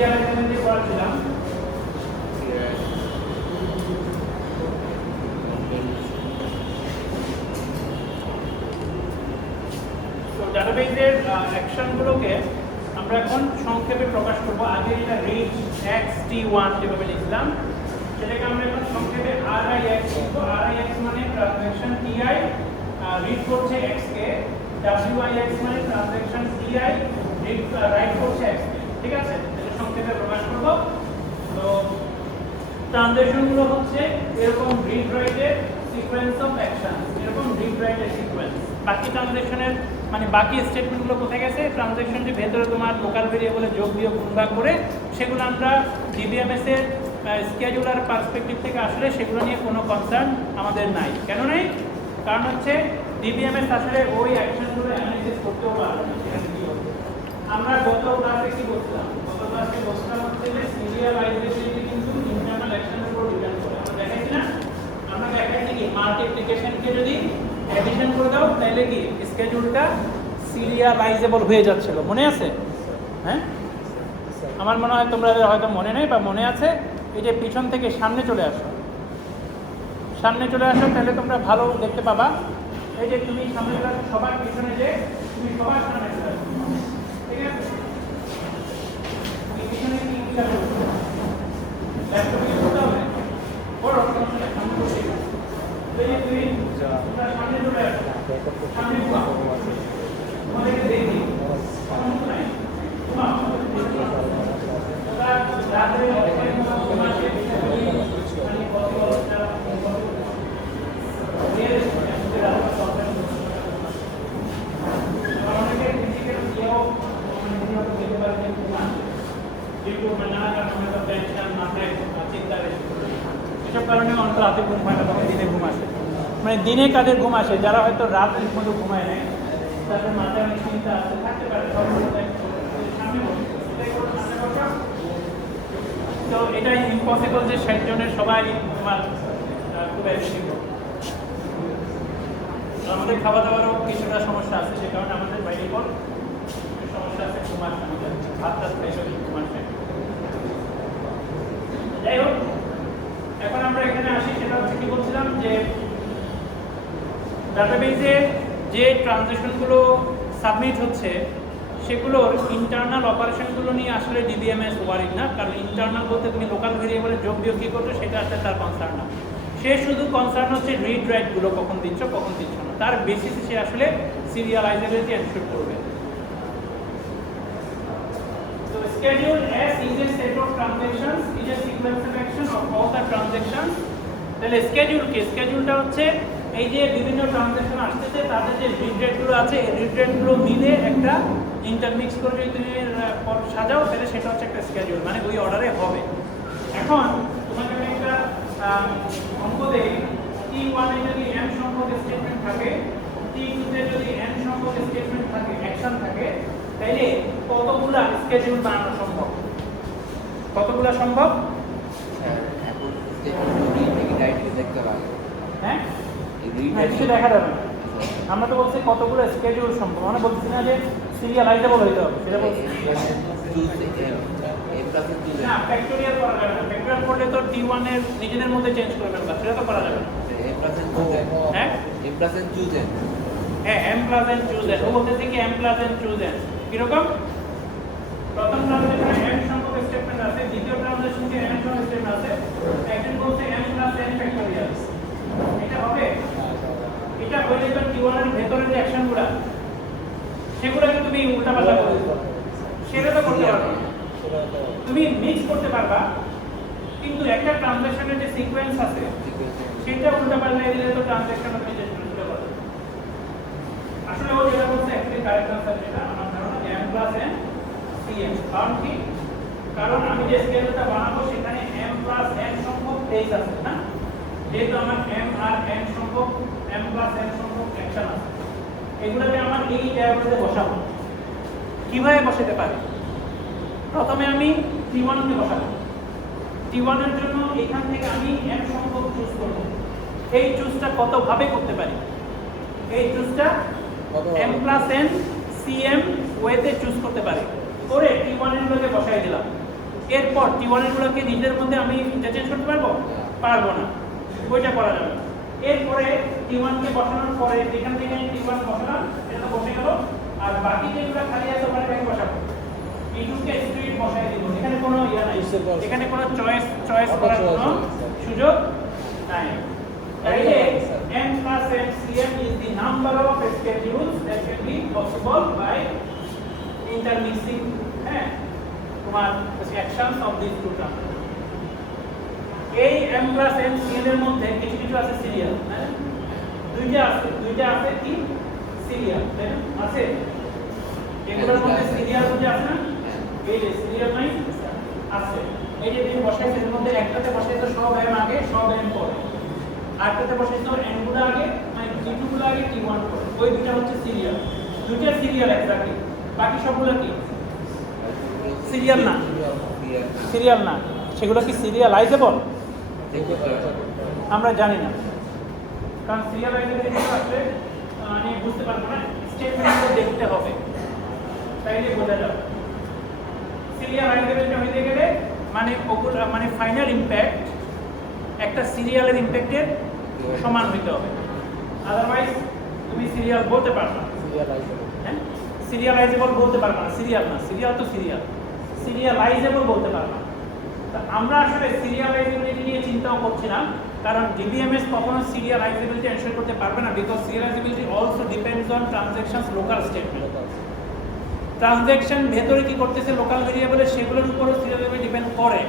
Serialisation দিয়ে করেছিলাম। তো ডাটাবেজের অ্যাকশনগুলোকে আমরা এখন সংক্ষেপে প্রকাশ করব। আগে এটা রিড xt1 যেভাবে লিখলাম সেটাকে আমরা এখন সংক্ষেপে RIX লিখব। RIX মানে ট্রানজ্যাকশন TI রিড করছে x কে, WIX মানে ট্রানজ্যাকশন TI রাইট করছে x কে। ঠিক আছে, এটা সংক্ষেপে প্রকাশ করব। তো ট্রানজ্যাকশনগুলো হচ্ছে এরকম রিড রাইটের সিকোয়েন্স অফ অ্যাকশন, এরকম রিড রাইটের সিকোয়েন্স। বাকি ট্রানজ্যাকশনের মানে বাকি স্টেটমেন্টগুলো কোথায় গেছে? ট্রানজ্যাকশন যে ভেতরে তোমার লোকাল ভেরিয়েবলে যোগ বিয়োগ গুণ ভাগ করে সেগুলো আমরা ডিবিএমএস এর স্কেজুলার পার্সপেক্টিভ থেকে আসলে সেগুলো নিয়ে কোনো কনসার্ন আমাদের নাই। কেন নাই? কারণ হচ্ছে ডিবিএমএস আসলে ওই অ্যাকশনগুলো অ্যানালাইসিস করতেও পারে না। আমরা গত ক্লাসে কি বলছিলাম? গত ক্লাসে বলছিলাম হচ্ছে যে সিরিয়ালাইজেবিলিটি কিন্তু ইন্টারনাল অ্যাকশনের উপর ডিপেন্ড করে। আমরা দেখাইছি না? আমরা দেখাইছি কি মাল্টিপ্লিকেশনকে যদি এডিশন করে দাও তাহলে কি স্কেজুলটা সিরিয়ালাইজেবল হয়ে যাচ্ছিল, মনে আছে? হ্যাঁ, আমার মনে হয় তোমরা হয়তো মনে নেই বা মনে আছে। এই যে পিছন থেকে সামনে চলে আসো, সামনে চলে আসো, তাহলে তোমরা ভালো দেখতে পাবা। এই যে তুমি সামনে চলে আসো, সবার পিছনে যে তুমি সবার সামনে চলে আসো, ঠিক আছে? পিছনে কি ইচ্ছা করছো? ল্যাপটপ ইউজ করতে হবে, বড় সমস্যা সামনে বসে এই যে তুমি সামনে চলে আসো, সামনে তোমাদেরকে দেখি সমস্যা নাই। রাত্রে ঘুমাসে মানে কত এসব কারণে অনেক রাতে ঘুম হয় না, তখন দিনে ঘুম আসে। মানে দিনে কাদের ঘুম আসে? যারা হয়তো রাত ঠিক মতো ঘুমায় নেয়, তাদের মাথায় অনেক চিন্তা আসতে থাকতে পারে। তো এটা ইম্পসিবল যে 60 জনের সবাই তোমার খুব অ্যাক্টিভ। আমাদের খাওয়া দাওয়ারও কিছুটা সমস্যা আছে, সে কারণে আমাদের বাইরে পর সমস্যা আছে। ঘুম আসে আমাদের, ভাত টাত খাই সবই ঘুম আসে। যাই হোক, এখন আমরা এখানে আসি। সেটা হচ্ছে কি বলছিলাম যে ডাটাবেজে যে ট্রানজ্যাকশনগুলো সাবমিট হচ্ছে সেগুলোর ইন্টারনাল অপারেশনগুলো নিয়ে আসলে ডিবিএমএস ওয়ারিড না। কারণ ইন্টারনাল বলতে তুমি লোকাল ভেরিয়েবলে যোগ বিয়োগ কী করছো সেটা আসলে তার কনসার্ন না। সে শুধু কনসার্ন হচ্ছে রিড রাইটগুলো কখন দিচ্ছ কখন দিচ্ছ না, তার বেসিসে সে আসলে সিরিয়ালাইজেবিলিটি এনশিওর করবে। So schedule S is a set of transactions, is a sequence of action of all the transactions. তাহলে স্কেডিউল কি? স্কেডিউলটা হচ্ছে এই যে বিভিন্ন ট্রানজ্যাকশন আসতেছে তাদের যে রিড রেটগুলো আছে এই রিড রেটগুলো মিলে একটা ইন্টারমিক্স করে যদি তুমি সাজাও তাহলে সেটা হচ্ছে একটা স্কেডিউল, মানে ওই অর্ডারে হবে। এখন তোমাকে আমি একটা অঙ্ক দেই। T1 এ যদি m সংখ্যক স্টেটমেন্ট থাকে, T2 তে যদি n সংখ্যক স্টেটমেন্ট থাকে, অ্যাকশন থাকে, তাইলে কতগুলা স্কেডিউল বানানো সম্ভব? কতগুলা সম্ভব? এখন স্টেটমেন্ট থেকে ডাইরেক্টলি দেখতে পাবে। হ্যাঁ, কিছু দেখা যাবে না। আমরা তো বলছি কতগুলো স্কেডিউল সম্ভব, আমরা বলছি না যে সিরিয়ালাইজেবল হইতে হবে, সেটা বলছি না। ফ্যাক্টোরিয়াল করা যাবে না। ফ্যাক্টোরিয়াল করলে তো T1 এর নিজেদের মধ্যে চেঞ্জ করে ফেলবা, সেটা তো করা যাবে না। হ্যাঁ, হ্যাঁ, m plus n choose n। ও বলতেছে কি m plus n choose n কিরকম? প্রথম ট্রানজ্যাকশনে m সংখ্যক স্টেটমেন্ট আছে, দ্বিতীয় ট্রানজ্যাকশনে n সংখ্যক স্টেটমেন্ট আছে, একজন বলছে m প্লাস n ফ্যাক্টোরিয়াল। এটা হবে? এটা হইলে তো T1 এর ভেতরে যে অ্যাকশনগুলো সেগুলোকে তুমি উল্টাপাল্টা করে দিতে পারবে, সেটা তো করতে পারবে। তুমি মিক্স করতে পারবা, কিন্তু একটা ট্রানজ্যাকশনের যে সিকোয়েন্স আছে সেটা উল্টাপাল্টা দিলে তো ট্রানজ্যাকশন আপনি চেঞ্জ করতে পারবেন। আসলে ও যেটা বলছে অ্যাকচুয়ালি কারেক্ট আনসার যেটা আমার ধারণা m প্লাস n cm। কারণ কি? কারণ আমি যে স্কেলটা বানাবো সেখানে m প্লাস n সংখ্যক পেজ আছে না, যেহেতু আমার m আর n সংখ্যক m প্লাস n সংখ্যক অ্যাকশন আছে, এগুলোকে আমার এই ট্যাবলেটে বসাবো। কিভাবে বসাতে পারি? প্রথমে আমি T1 কে বসাবো। T1 এর জন্য এখান থেকে আমি m সংখ্যক চুজ করব। এই চুজটা কত ভাবে করতে পারি? এই চুজটা m প্লাস n cm ওয়েতে চুজ করতে পারি। করে T1 এর লগে বসাই দিলাম। এরপর T1 এর গুলোকে নিজের মধ্যে আমি ইন্টারচেঞ্জ করতে পারবো? পারবো না, ওইটা করা যাবে না। এরপরে T1 কে বসানোর পরে এখান থেকে আমি T1 বসালাম, এটা বসে গেল, আর বাকি যেগুলো খালি আছে ওখানে আমি বসাবো। T2 কে স্ট্রেট বসাই দিব, এখানে কোনো ইয়া নাই, এখানে কোনো চয়েস করার কোনো সুযোগ নাই। তাইলে m plus MCM is the number of schedules that can be possible by intermixing তোমার actions of these two terms. এই m plus MCM এর মধ্যে কিছু কিছু আছে সিরিয়াল, হ্যাঁ দুইটা আছে কি সিরিয়াল, তাই না? আছে এগুলোর মধ্যে সিরিয়াল দুটো আছে না, এই যে সিরিয়াল নাই আছে, এই যে তুমি বসাইছো এর মধ্যে একটাতে বসাইছো সব m আগে সব m পরে, আরেকটাতে বসাইছো n গুলো আগে মানে T2 গুলো আগে T1 পরে, ওই দুটো হচ্ছে সিরিয়াল, দুটো সিরিয়াল এক্স্যাক্টলি। বাকি সবগুলো কি সিরিয়াল না? সিরিয়াল না, সেগুলো কি সিরিয়ালাইজেবল? আমরা জানি না, কারণ সিরিয়ালাইজেবিলিটি আসলে আমি বুঝতে পারবো না, স্টেটমেন্টগুলো দেখতে হবে তাইলে বোঝা যাবে। সিরিয়ালাইজেবিলিটি হইতে গেলে মানে ওগুলো মানে ফাইনাল ইমপ্যাক্ট একটা সিরিয়ালের ইমপ্যাক্টের সমান হইতে হবে, আদারওয়াইজ তুমি সিরিয়াল বলতে পারবে না। হ্যাঁ, সিরিয়ালাইজেবল বলতে পারবে না, সিরিয়াল না, সিরিয়াল তো সিরিয়াল, সিরিয়ালাইজেবল বলতে পারবে না। আমরা আসলে সিরিয়ালাইজেবিলিটি নিয়ে চিন্তাও করছি না, কারণ ডিবিএমএস কখনো সিরিয়ালাইজেবিলিটি এনশিওর করতে পারবে না, because serialisability also depends on transactions local statement. Transaction ভেতরে কি করতেছে লোকাল ভেরিয়েবলে সেগুলোর উপরও সিরিয়ালাইজেবিলিটি ডিপেন্ড করে।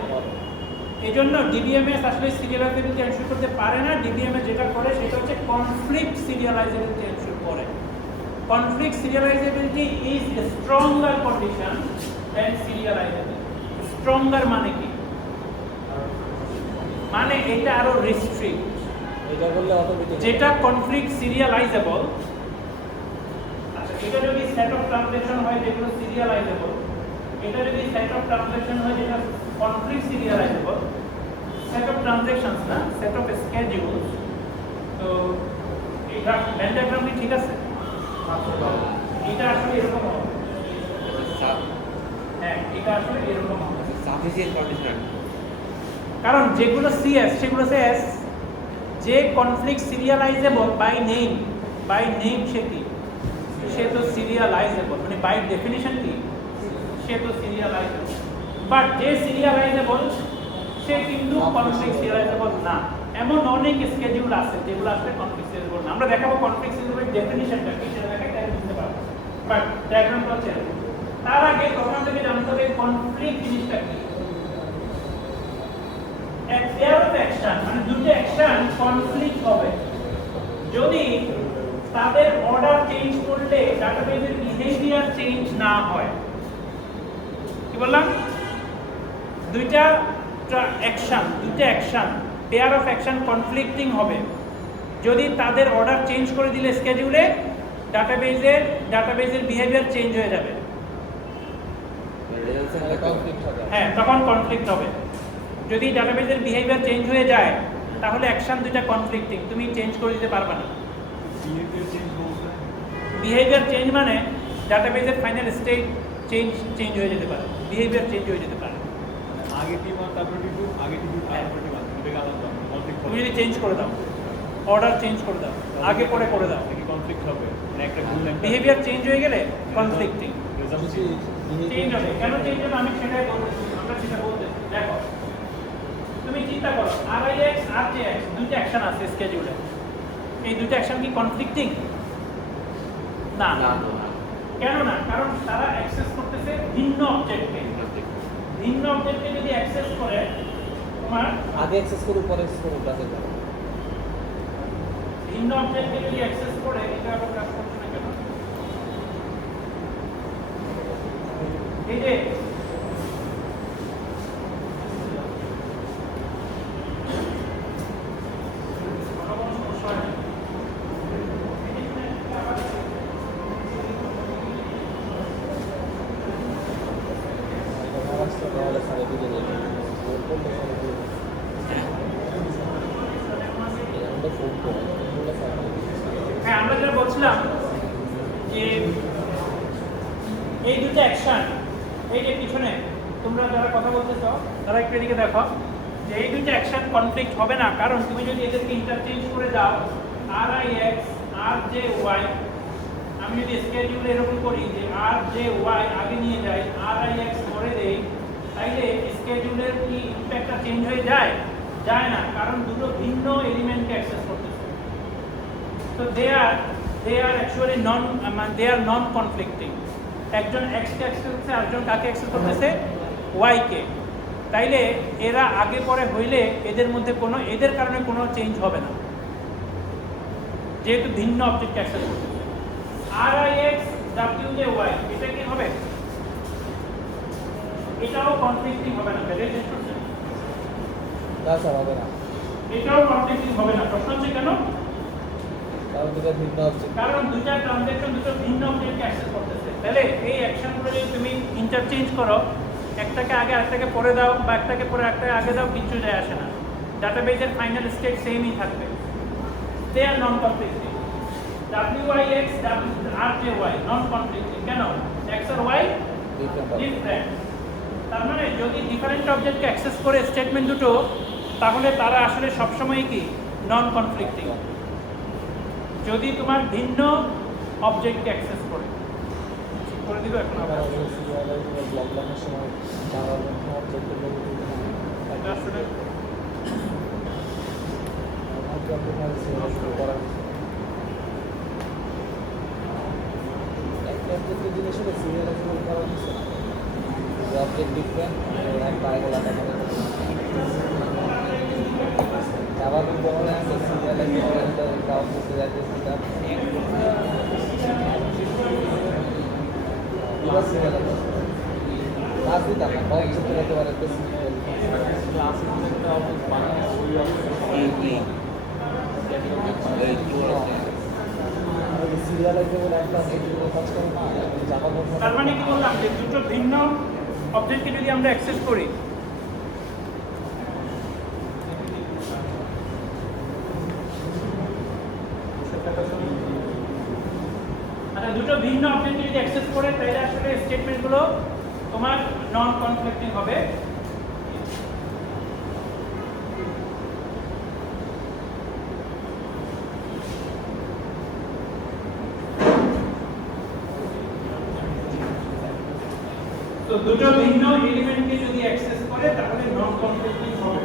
এই জন্য ডিবিএমএস আসলে সিরিয়ালাইজেবিলিটি এনশিওর করতে পারে না। ডিবিএমএস যেটা করে সেটা হচ্ছে কনফ্লিক্ট সিরিয়ালাইজেবিলিটি এনশিওর করে। Conflict serialisability is a stronger condition than serialisability. Stronger মানে কি? মানে এটা আরো রেস্ট্রিক্ট, এটা বললে অটোমেটিক যেটা কনফ্লিক্ট সিরিয়ালাইজেবল। আচ্ছা, এটা যদি সেট অফ ট্রানজ্যাকশন হয় যেগুলো সিরিয়ালাইজেবল, এটা যদি সেট অফ ট্রানজ্যাকশন হয় যেটা conflict serializable, set of transactions না, সেট অফ স্কেডিউলস, তো এটা ব্যান্ড ডায়াগ্রাম কি ঠিক আছে? এটা আসলে এরকম হবে, হ্যাঁ এটা আসলে এরকম হবে সাফিসিয়েন্ট কন্ডিশনার। কারণ যেগুলো সিএস সেগুলো এস, যে কনফ্লিক্ট সিরিয়ালাইজেবল বাই নেম সে কি? সে তো সিরিয়ালাইজেবল, মানে বাই ডেফিনিশন কি সে তো সিরিয়ালাইজেবল। বাট যে সিরিয়ালাইজেবল সে কিন্তু কনফ্লিক্ট সিরিয়ালাইজেবল না। এমন অনেক স্কেডিউল আছে যেগুলো আসলে কনফ্লিক্ট সিরিয়ালাইজেবল না। আমরা দেখাবো কনফ্লিক্ট সিরিয়ালাইজেবল ডেফিনিশনটা কি, সেটা দেখাই তাহলে বুঝতে পারবো। বাট ডায়াগ্রামটা হচ্ছে তার আগে প্রথম থেকে জানতে হবে কনফ্লিক্ট জিনিসটা কি। এক পেয়ার অফ অ্যাকশন মানে দুটো অ্যাকশন কনফ্লিক্ট হবে যদি তাদের অর্ডার চেঞ্জ করলে ডাটাবেজের বিহেভিয়ার চেঞ্জ না হয়। কি বললাম? দুইটা action pair of action conflicting হবে যদি তাদের অর্ডার চেঞ্জ করে দিলে স্কেডিউলে ডাটাবেজের বিহেভিয়ার চেঞ্জ হয়ে যাবে। হ্যাঁ, তখন কনফ্লিক্ট হবে। যদি ডাটাবেজের বিহেভিয়ার চেঞ্জ হয়ে যায় তাহলে অ্যাকশন দুইটা কনফ্লিক্টিং, তুমি চেঞ্জ করে দিতে পারবে না। বিহেভিয়ার চেঞ্জ মানে ডাটাবেজের ফাইনাল স্টেট চেঞ্জ হয়ে যেতে পারে, বিহেভিয়ার চেঞ্জ হয়ে যেতে পারে। আগে T1 তারপর T2 আগে T2 তারপর T1 এটাকে আলাদা কনফ্লিক্ট তুমি যদি চেঞ্জ করে দাও, অর্ডার চেঞ্জ করে দাও, আগে পরে করে দাও, কি কনফ্লিক্ট হবে, মানে একটা ভুল বিহেভিয়ার চেঞ্জ হয়ে গেলে কনফ্লিক্টিং রেজাল্ট চেঞ্জ হবে। কেন চেঞ্জ হবে আমি সেটাই বলতেছি, আমরা সেটা বলতেছি। দেখো তুমি চিন্তা করো RIX আর JX দুটো অ্যাকশন আছে স্কেডিউলে, এই দুটো অ্যাকশন কি কনফ্লিক্টিং? না না। কেন না? কারণ তারা অ্যাক্সেস করতেছে ভিন্ন অবজেক্টকে। ভিন্ন অবজেক্টকে যদি অ্যাক্সেস করে তোমার আগে অ্যাক্সেস করে পরে অ্যাক্সেস করে কাজে করে। ভিন্ন অবজেক্টকে যদি অ্যাক্সেস করে এটা আবার কাজ করছে না কেন? এই যে হ্যাঁ, আমরা যেটা বলছিলাম যে এই দুটো অ্যাকশন, এই যে পিছনে তোমরা যারা কথা বলতেছ তারা একটু এদিকে দেখো যে এই দুইটা অ্যাকশন কনফ্লিক্ট হবে না, কারণ তুমি যদি এদেরকে ইন্টারচেঞ্জ করে দাও R I X R J Y, আমি যদি স্কেডিউল এরকম করি যে আর জে ওয়াই আগে নিয়ে যাই আর আই এক্স করে দেই, তাইলে স্কেডিউলের কি ইম্প্যাক্টটা চেঞ্জ হয়ে যায়? যায় না, কারণ দুটো ভিন্ন এলিমেন্টকে অ্যাক্সেস করতেছে। তো they are actually they are non conflicting. একজন এক্স কে অ্যাক্সেস করতেছে, আরেকজন কাকে অ্যাক্সেস করতেছে? ওয়াই কে। তাইলে এরা আগে পরে হইলে এদের মধ্যে কোনো এদের কারণে কোনো চেঞ্জ হবে না, যেহেতু ভিন্ন অবজেক্ট অ্যাক্সেস করতেছে। R I X W J Y এটা কি হবে? এটাও কনফ্লিক্টিং হবে না। না স্যার হবে না, এটাও কনফ্লিক্টিং হবে না। প্রশ্ন হচ্ছে কেন? কারণ দুটো ভিন্ন হচ্ছে। কারণ দুইটা ট্রানজ্যাকশন দুটো ভিন্ন অবজেক্টকে অ্যাক্সেস করতেছে। তাহলে এই অ্যাকশনগুলো যদি তুমি ইন্টারচেঞ্জ করো, একটাকে আগে আরেকটাকে পরে দাও বা একটাকে পরে একটাকে আগে দাও, কিচ্ছু যায় আসে না। ডাটাবেজের ফাইনাল স্টেট সেমই থাকবে। দে are non conflicting. WIX RJY non conflicting. কেন? X আর Y ডিফারেন্ট। তার মানে যদি ডিফারেন্ট অবজেক্টকে অ্যাক্সেস করে স্টেটমেন্ট দুটো, তাহলে তারা আসলে সবসময় কি নন কনফ্লিক্টিং। যদি তোমার ভিন্ন অবজেক্টকে অ্যাক্সেস করে দিবে। এখন আবার এটা আসলে জিনিস হলো সিরিয়ালাইজেবল করা হচ্ছে না, অবজেক্ট ডিফারেন্ট একটা আলাদা স্বাভাবিক বলা আছে সিরিয়ালাইজেবল কাউন্ট করতে যাচ্ছে সেটা পুরো সিরিয়ালাইজেবল কাজ দিতে না অবজেক্ট করতে পারে তো সিরিয়ালাইজেবল একটা কাজ করে না। তার মানে কি বললাম যে দুটো ভিন্ন অবজেক্টকে যদি আমরা অ্যাক্সেস করি, দুটো ভিন্ন অবজেক্টকে যদি অ্যাক্সেস করে, তাহলে আসলে স্টেটমেন্টগুলো তোমার নন কনফ্লিক্টিং হবে। তো দুটো ভিন্ন এলিমেন্টকে যদি অ্যাক্সেস করে, তাহলে নন কনফ্লিক্টিং হবে।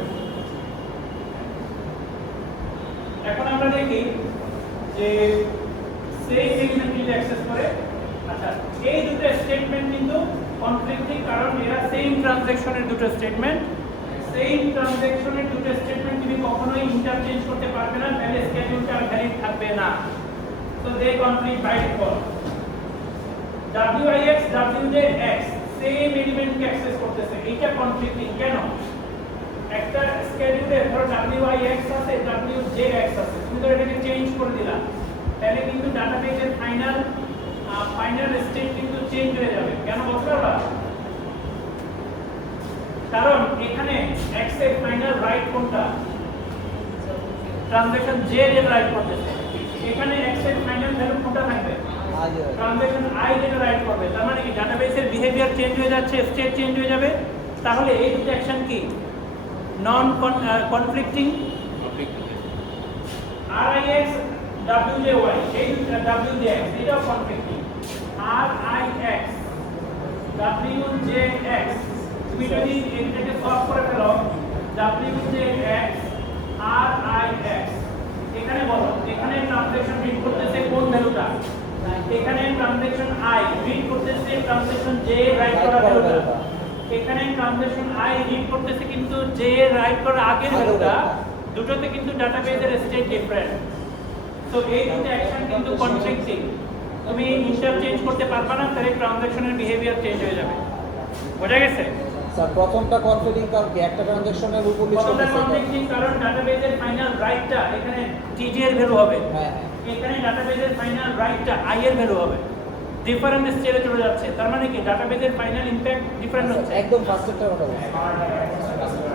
এখন আমরা দেখি যে সেই এলিমেন্ট যদি অ্যাক্সেস করে, আচ্ছা এই দুটো স্টেটমেন্ট কিন্তু কনফ্লিক্টিং, কারণ এরা সেম ট্রানজ্যাকশনের দুটো স্টেটমেন্ট। সেম ট্রানজ্যাকশনের দুটো স্টেটমেন্ট তুমি কখনোই ইন্টারচেঞ্জ করতে পারবে না, তাহলে স্কেডিউলটা আর ভ্যালিড থাকবে না। তো they conflict by default. WIX WJX same এলিমেন্টকে অ্যাক্সেস করতেছে, এইটা কনফ্লিক্টিং। কেন? একটা স্কেডিউলে ধরো WIX আছে, WJX আছে, তুমি তো এটাকে চেঞ্জ করে দিলা, তাহলে কিন্তু ডাটাবেজের ফাইনাল স্টেট কিন্তু চেঞ্জ হয়ে যাবে। কেন বলতে পারবা? কারণ এখানে X এর ফাইনাল রাইট কোনটা? ট্রানজ্যাকশন J এর রাইট করতেছে। এখানে X এর ফাইনাল ভ্যালু কোনটা থাকবে? ট্রানজ্যাকশন I যেটা রাইট করবে। তার মানে কি ডাটাবেসের বিহেভিয়ার চেঞ্জ হয়ে যাচ্ছে, স্টেট চেঞ্জ হয়ে যাবে। তাহলে এই দুটো অ্যাকশন কি নন কনফ্লিক্টিং? RIX WJY এই WJX এটাও কনফ্লিক্টিং। RIX WJX তুমি যদি এটাকে সলভ করে ফেলো, WJX RIX এখানে বলো, এখানে ট্রানজ্যাকশন রিড করতেছে কোন ভ্যালুটা? এখানে ট্রানজ্যাকশন I রিড করতেছে ট্রানজ্যাকশন J রাইট করা ভ্যালুটা। এখানে ট্রানজ্যাকশন I রিড করতেছে কিন্তু J রাইট করার আগের ভ্যালুটা। দুটোতে কিন্তু ডাটাবেজের স্টেট ডিফারেন্ট। তো এই দুটো অ্যাকশন কিন্তু কনফ্লিক্টিং, তুমি ইন্টারচেঞ্জ করতে পারবে না, তাহলে ট্রানজ্যাকশনের বিহেভিয়ার চেঞ্জ হয়ে যাবে। বোঝা গেছে? স্যার প্রথমটা কনফ্লিক্টিং কারণ কি একটা ট্রানজ্যাকশনের উপর কিছু প্রথমটা কনফ্লিক্টিং কারণ ডাটাবেজের ফাইনাল রাইটটা এখানে TJ এর ভ্যালু হবে, হ্যাঁ এখানে ডাটাবেজের ফাইনাল রাইটটা I এর ভ্যালু হবে। ডিফারেন্ট স্টেটে চলে যাচ্ছে, তার মানে কি ডাটাবেজের ফাইনাল ইমপ্যাক্ট ডিফারেন্ট হচ্ছে। একদম ফার্স্টেরটার কথা বলছি।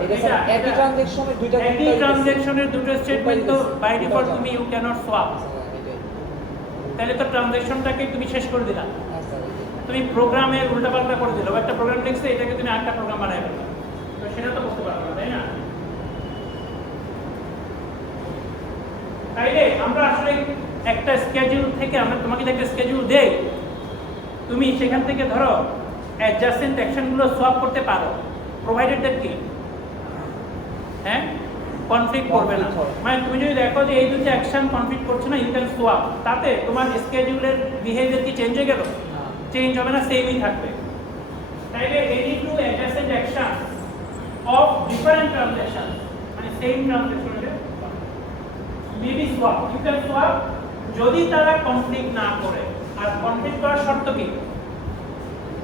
এটা স্যার একই ট্রানজ্যাকশনের দুইটা একই ট্রানজ্যাকশনের দুটো স্টেটমেন্ট তো বাই ডিফল্ট তুমি ইউ ক্যানট সোয়াপ, তাহলে তো ট্রানজ্যাকশনটাকে তুমি শেষ করে দিলা। তো তুমি প্রোগ্রামের উল্টাপাল্টা করে দিলে, একটা প্রোগ্রাম লিখছে এটাকে তুমি আরেকটা প্রোগ্রাম বানায় ফেললে, তো সেটা তো করতে পারবে না, তাই না? তাইলে আমরা আসলে একটা স্কেডিউল থেকে, আমরা তোমাকে একটা স্কেডিউল দেই, তুমি সেখান থেকে ধরো অ্যাডজাসেন্ট অ্যাকশনগুলো সোয়াপ করতে পারো, প্রোভাইডেড দ্যাট কি হ্যাঁ কনফ্লিক্ট করবে না। মানে তুমি যদি দেখো যে এই দুটো অ্যাকশন কনফ্লিক্ট করছে না, ইউ ক্যান সোয়াপ, তাতে তোমার স্কেডিউলের বিহেভিয়ার কি চেঞ্জ হয়ে গেল? চেঞ্জ হবে না, সেমই থাকবে। তাইলে any two adjacent action of different transaction, মানে সেম ট্রানজ্যাকশনের maybe swap, you can swap যদি তারা কনফ্লিক্ট না করে। আর কনফ্লিক্ট করার শর্ত কি?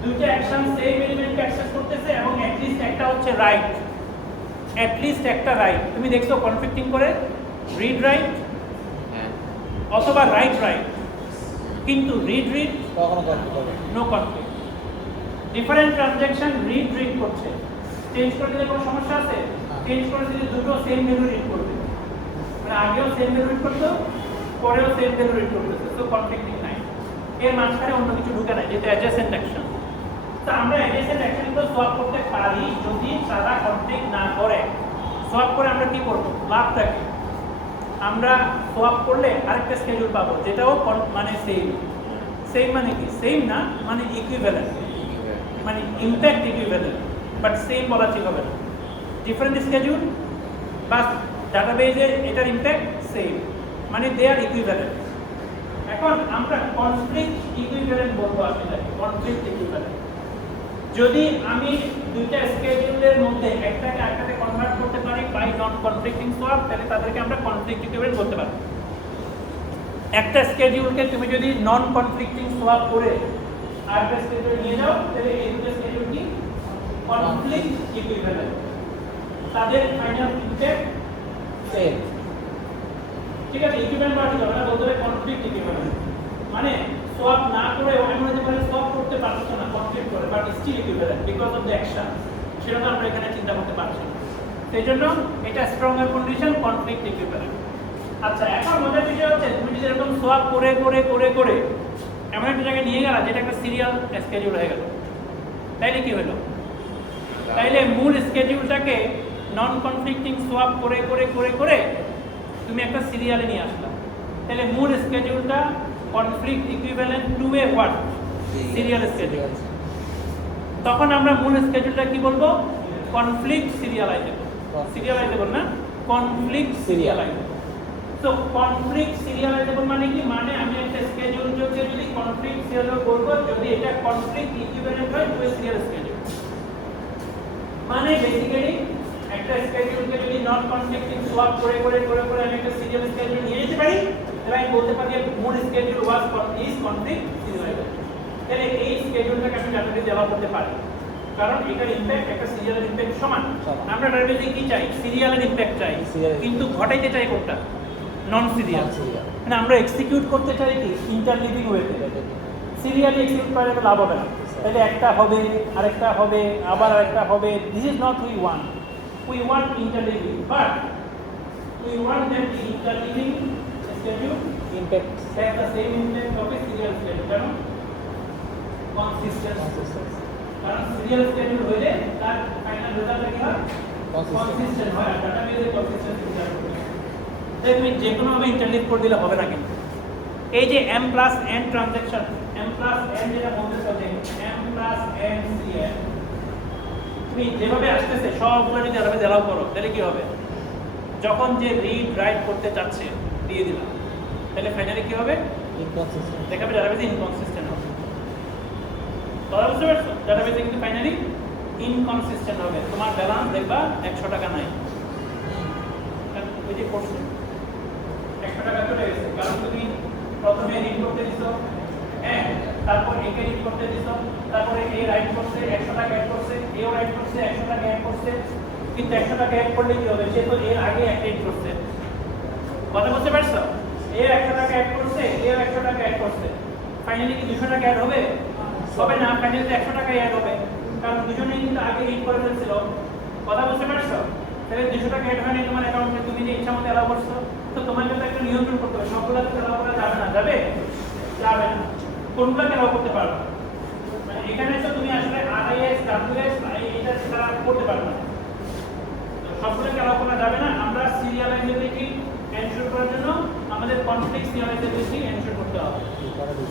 দুইটা অ্যাকশন সেম এলিমেন্টকে অ্যাক্সেস করতেছে এবং অ্যাট লিস্ট একটা হচ্ছে রাইট, অ্যাট লিস্ট একটা রাইট। তুমি দেখছো কনফ্লিক্টিং করে রিড রাইট অথবা রাইট রাইট, কিন্তু রিড রিড কখনো কনফ্লিক্ট হবে no conflict. Different transaction read read করছে, চেঞ্জ করে দিলে কোনো সমস্যা আছে? চেঞ্জ করে দিলে দুটো সেম ভ্যালু রিড করবে, মানে আগেও সেম ভ্যালু রিড করতো, পরেও সেম ভ্যালু রিড করতেছে, তো কনফ্লিক্টিং নাই। এর মাঝখানে অন্য কিছু ঢুকে নাই, যেটা অ্যাডজেসেন্ট অ্যাকশন। তো আমরা অ্যাডজেসেন্ট অ্যাকশনগুলো সোয়াপ করতে পারি যদি তারা কনফ্লিক্ট না করে। সোয়াপ করে আমরা কি করব? লাভটা কি? আমরা সোয়াপ করলে আরেকটা স্কেডিউল পাবো, যেটাও মানে সেম। সেম মানে কি? সেম না, মানে ইকুইভ্যালেন্ট, মানে ইম্প্যাক্ট ইকুইভ্যালেন্ট, বাট সেম বলা ঠিক হবে না। ডিফারেন্ট স্কেডিউল বা ডাটাবেজে এটার ইম্প্যাক্ট সেম, মানে দে আর ইকুইভ্যালেন্ট। এখন আমরা কনফ্লিক্ট ইকুইভ্যালেন্ট বলবো, আসলে কনফ্লিক্ট ইকুইভ্যালেন্ট। যদি আমি দুইটা স্কেডিউলের মধ্যে একটাকে আরেকটাতে কনভার্ট করতে পারি বাই নন কনফ্লিক্টিং সোয়াপ, তাহলে তাদেরকে আমরা কনফ্লিক্ট ইকুইভ্যালেন্ট বলতে পারি। একটা স্কেডিউলকে তুমি যদি নন কনফ্লিক্টিং সোয়াপ করে আরেকটা স্কেডিউলে নিয়ে যাও, তাহলে এই দুটো স্কেডিউল কি কনফ্লিক্ট ইকুইভ্যালেন্ট, তাদের ফাইনাল ইম্প্যাক্ট সেম। ঠিক আছে, ইকুইভ্যালেন্ট বলা ঠিক হবে না, বলতে হবে কনফ্লিক্ট ইকুইভ্যালেন্ট। মানে সোয়াপ না করে এমন হতে পারে সোয়াপ করতে পারছো না কনফ্লিক্ট করে, but still equivalent because of the action. সেটা তো আমরা এখানে চিন্তা করতে পারছি না, সেই জন্য এটা স্ট্রঙ্গার কন্ডিশন, কনফ্লিক্ট ইকুইভ্যালেন্ট। আচ্ছা, এখন মজার বিষয় হচ্ছে তুমি যদি এরকম সোয়াপ করে করে করে করে এমন একটা জায়গায় নিয়ে গেলা যেটা একটা সিরিয়াল স্কেডিউল হয়ে গেল, তাইলে কি হলো? তাইলে মূল স্কেডিউলটাকে নন কনফ্লিক্টিং সোয়াপ করে করে করে করে তুমি একটা সিরিয়ালে নিয়ে আসলা, তাহলে মূল স্কেডিউলটা conflict equivalent to a what? Serial schedule. তখন আমরা মূল স্কেডিউলটা কি বলবো? Conflict serializable. সিরিয়ালাইজেবল না, কনফ্লিক্ট সিরিয়ালাইজেবল। তো কনফ্লিক্ট সিরিয়ালাইজেবল মানে কি? মানে আমি একটা স্কেডিউলকে যদি কনফ্লিক্ট সিরিয়ালাইজেবল বলবো যদি এটা কনফ্লিক্ট ইকুইভ্যালেন্ট হয় টু এ সিরিয়াল স্কেডিউল। মানে বেসিক্যালি একটা স্কেডিউলকে যদি নন কনফ্লিক্টিং সোয়াপ করে করে করে করে আমি একটা সিরিয়াল স্কেডিউল নিয়ে যেতে পারি, তাহলে আমি বলতে পারি মূল schedule was is conflict serializable. তাহলে এই স্কেডিউলটাকে আমি ডাটাবেজে দেওয়া করতে পারি, কারণ এটার ইম্প্যাক্ট একটা সিরিয়ালের ইম্প্যাক্ট সমান। আমরা ডাটাবেজে কি চাই? সিরিয়ালের ইম্প্যাক্ট চাই, কিন্তু ঘটাইতে চাই কোনটা? নন সিরিয়াল। মানে আমরা এক্সিকিউট করতে চাই কি ইন্টারলিভিং ওয়েতে। সিরিয়ালি এক্সিকিউট করা লাভ হবে না, তাহলে একটা হবে, আরেকটা হবে, আবার আরেকটা হবে। This is not we want. We want interleaving, but we want that the interleaving schedule impact has the same impact of a serial schedule. কারণ consistent. কারণ serial schedule হইলে তার ফাইনাল রেজাল্টটা কি হয়? consistent হয়, আর ডাটাবেজে consistency বিচার করবে। তাই তুমি যে কোনো ভাবে ইন্টারলিভ করে দিলে হবে না। কিন্তু এই যে m+n ট্রানজ্যাকশন, m+n যেটা বলতেছে যে m+n CN, তুমি যেভাবে আসতেছে সবগুলো যদি ডাটাবেজে অ্যালাউ করো, তাহলে কি হবে? যখন যে রিড রাইট করতে চাচ্ছে দিয়ে দিলাম, তাহলে ফাইনালি কি হবে? ইনকনসিস্টেন্ট দেখাবে ডাটাবেজে ইনকনসিস্টেন্ট হবে। তোমরা বুঝতে পারছো? ডাটাবেজে কিন্তু ফাইনালি ইনকনসিস্টেন্ট হবে। তোমার ব্যালেন্স দেখবা 100 টাকা নাই, কারণ ওই যে করছো 100 টাকা চলে গেছে, কারণ তুমি প্রথমে রিড করতে দিছো, হ্যাঁ, তারপর একে রিড করতে দিছো, তারপরে এ রাইট করছে 100 টাকা অ্যাড করছে, এও রাইট করছে 100 টাকা অ্যাড করছে। কিন্তু 100 টাকা অ্যাড করলে কি হবে? সে তো এর আগে একটা রিড করছে। কথা বুঝতে পারছো? এ 100 টাকা অ্যাড করছে, এও 100 টাকা অ্যাড করছে। ফাইনালি কি 200 টাকা অ্যাড হবে? হবে না, ফাইনালি 100 টাকা অ্যাড হবে, কারণ দুজনেই কিন্তু আগে রিড করে ফেলছিল। কথা বুঝতে পারছো? তাহলে 200 টাকা অ্যাড হয়নি তোমার অ্যাকাউন্টে, তুমি যে ইচ্ছা মতো অ্যালাউ করছো। তো তোমাকে তো একটা নিয়ন্ত্রণ করতে হবে, সবগুলোকে অ্যালাউ করা যাবে না। যাবে? যাবে না। কোনগুলোকে অ্যালাউ করতে পারবে? এখানে তো তুমি আসলে আরআইএস ডাব্লিউএস এটা ছাড়া করতে পারবে না, সবগুলো খেলা করা যাবে না। আমরা সিরিয়ালাইজেবিলিটি এনশিওর করার জন্য আমাদের কনফ্লিক্ট সিরিয়ালাইজেবিলিটি এনশিওর করতে হবে।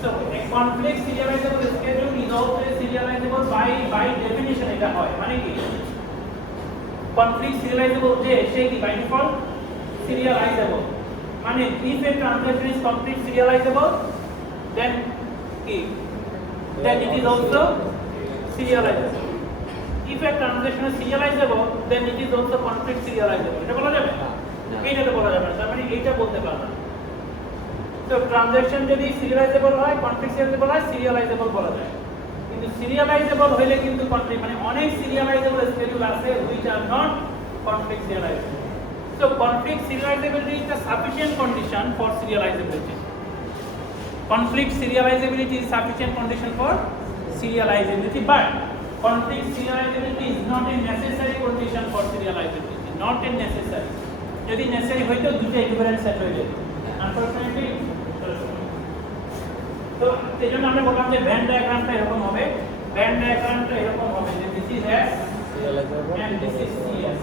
So a conflict serializable schedule is also serializable by definition এটা হয় মানে কি conflict serializable যে সে কি by default serializable মানে if a transaction is complete serializable then কি then it is also serializable. If a transaction is serializable then it is also conflict serializable. এটা বলা যাবে না, এইটা তো বলা যাবে না, তার মানে এইটা বলতে পারবে না। তো ট্রানজ্যাকশন যদি সিরিয়ালাইজেবল হয়, কনফ্লিক্ট সিরিয়ালাইজেবল হয়, সিরিয়ালাইজেবল বলা যায়। কিন্তু সিরিয়ালাইজেবল হইলে কিন্তু কনফ্লিক্ট মানে অনেক সিরিয়ালাইজেবল স্কেডিউল আছে which are not conflict serializable. So conflict serializability is the sufficient condition for serializability. Conflict serializability is sufficient condition for serializability, but conflict serializability is not a necessary condition for serializability. Not a necessary. যদি necessary হইতো দুটো equivalent set হয়ে যেত। Unfortunately তো এজন্য আমরা বললাম যে ভেন ডায়াগ্রামটা এরকম হবে, ভেন ডায়াগ্রামটা এরকম হবে যে this is S and this is CS.